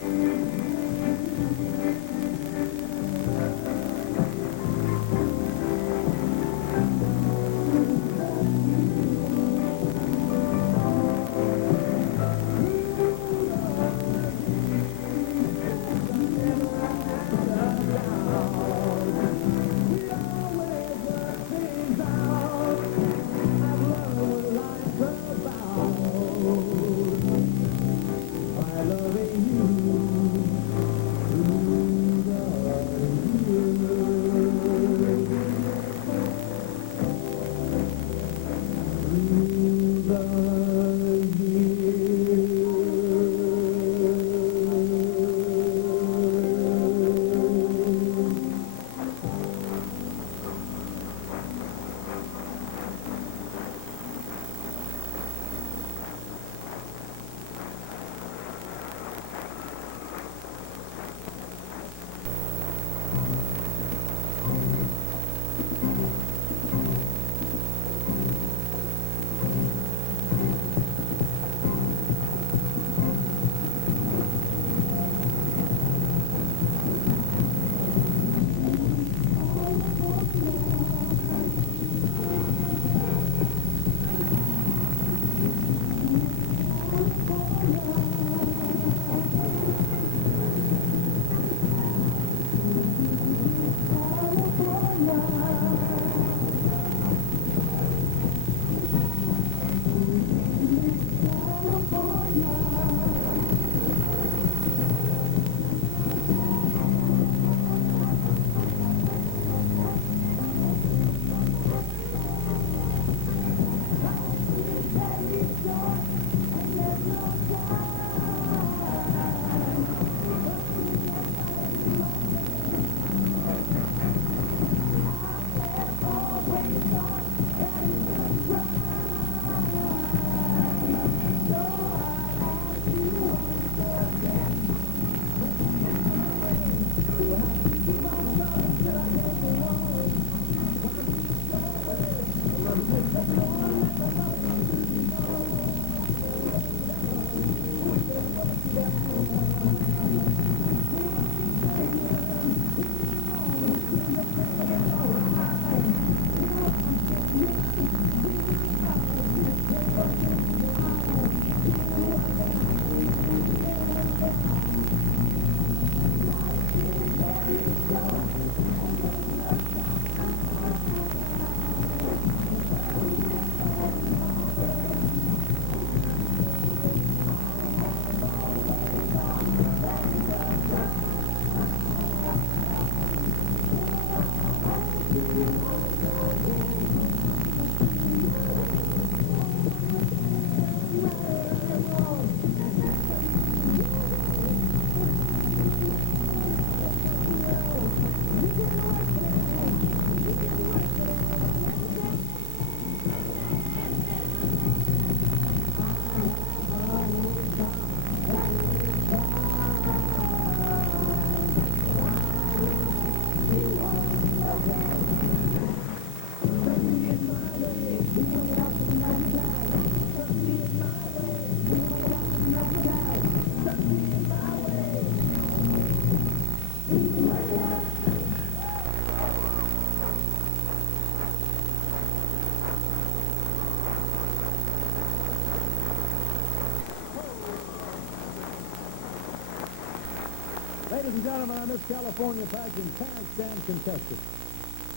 Ladies and gentlemen, on Miss California pageant, cast and contested.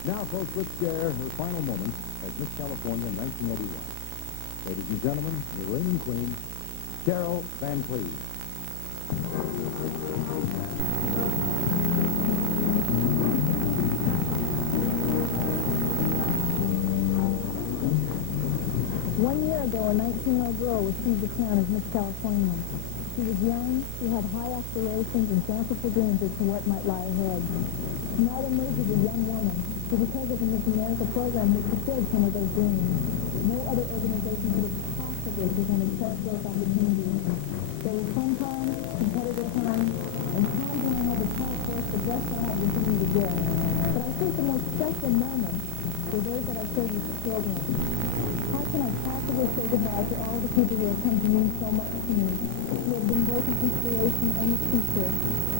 Now, folks, let's share her final moments as Miss California 1981. Ladies and gentlemen, the reigning queen, Cheryl Van Cleve. One year ago, a 19-year-old girl received the crown of Miss California. She was young, she had high aspirations and fanciful dreams as to what might lie ahead. Tonight emerged a young woman who, because of the Miss America program, had fulfilled some of those dreams. No other organization could have possibly presented such growth opportunities. There were fun times, competitive times, and times when I had to tell forth the best I had continued to give. But I think the most special moments were those that I shared with the children. How can I possibly say goodbye to all the people who have come to mean so much to me, who have been both an inspiration and a teacher,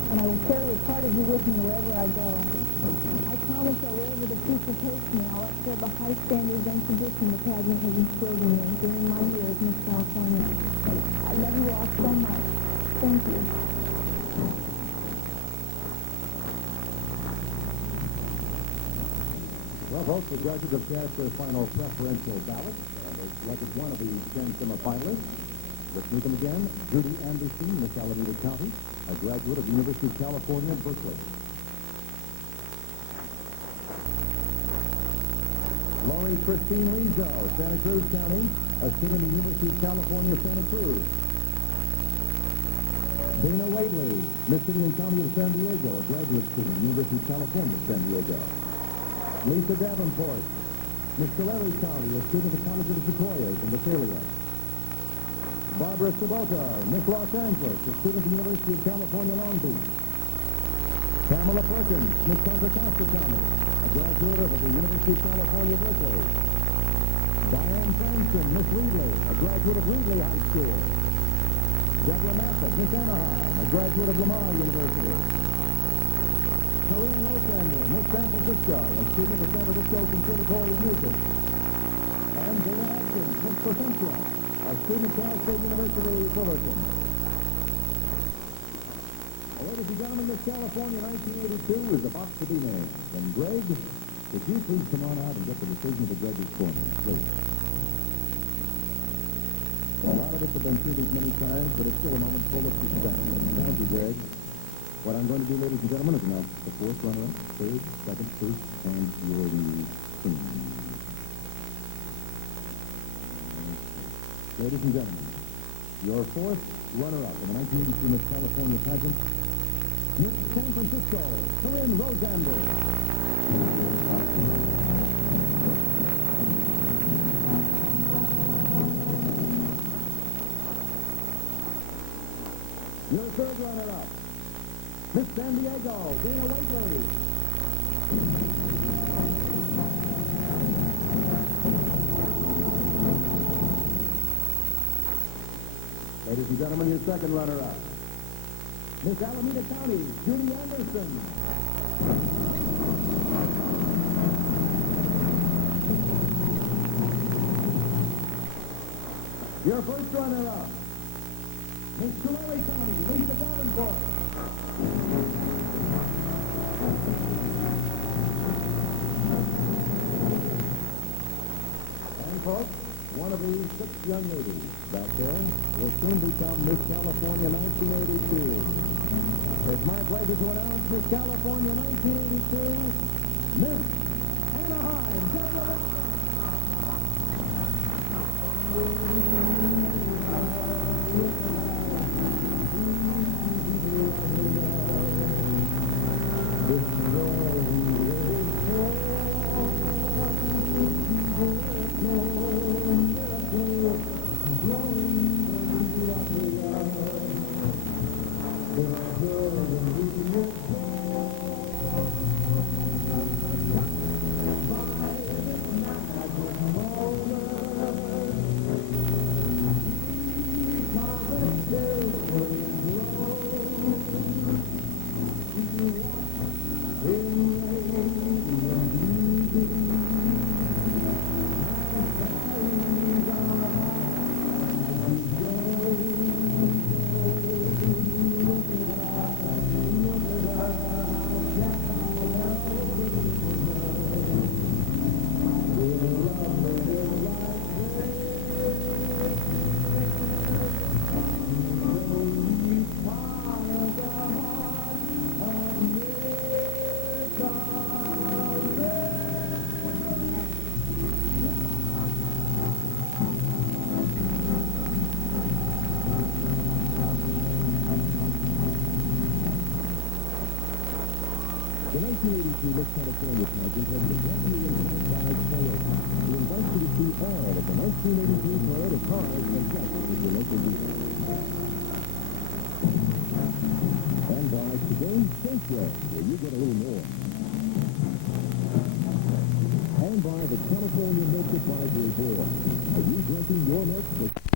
and I will carry a part of you with me wherever I go. I promise that wherever the future takes me, I'll uphold the high standards and tradition the pageant has instilled in me during my year as Miss California. I love you all so much. Thank you. Well, folks, the judges have cast their final preferential ballot. They selected one of the 10 semifinalists. Let's meet them again. Judy Anderson, Miss Alameda County, a graduate of the University of California, Berkeley. LAURIE-CHRISTINE RIZZO, Santa Cruz County, a student of the University of California, Santa Cruz. DAYNA WAITLEY, Miss City and County of San Diego, a graduate student, University of California, San Diego. Lisa Davenport, Miss Tulare County, a student of the College of the Sequoias in Visalia. Barbara Sabota, Miss Los Angeles, a student of the University of California, Long Beach. Pamela Perkins, Miss Contra Costa County, a graduate of the University of California, Berkeley. Diane Franson, Miss Reedley, a graduate of Reedley High School. Deborah MAFFETT, Miss Anaheim, a graduate of Lamar University. KARIN ROSANDER, Miss San Francisco, a student of the San Francisco Conservatory of Music. And DAYNA Miss Placentia, a student of Cal State University, Fullerton. Well, ladies and gentlemen, Miss California 1982 is about to be named. And Greg, could you please come on out and get the decision of the judges for me, please? A lot of us have been through these many times, but it's still a moment full of suspense. Thank you, Greg. What I'm going to do, ladies and gentlemen, is announce the fourth runner-up, third, second, first, and your new queen. Ladies and gentlemen, your fourth runner-up in the 1982 Miss California pageant, Miss San Francisco, KARIN ROSANDER. Your third runner-up, Miss San Diego, DAYNA WAITLEY. Ladies and gentlemen, your second runner-up, Miss Alameda County, Judy Anderson. Your first runner-up, Miss Tulare County, Lisa Davenport. And folks, one of these 6 young ladies back there will soon become Miss California 1982. It's my pleasure to announce Miss California 1982, Miss Anaheim. The 1982 Miss California pageant has been brought to you in part by Toyota, who invites you to see all of the 1982 Toyota cars and trucks at your local dealer. And by today's Contra, where you get a little more. And by the California Milk Advisory Board. Are you drinking your milk for...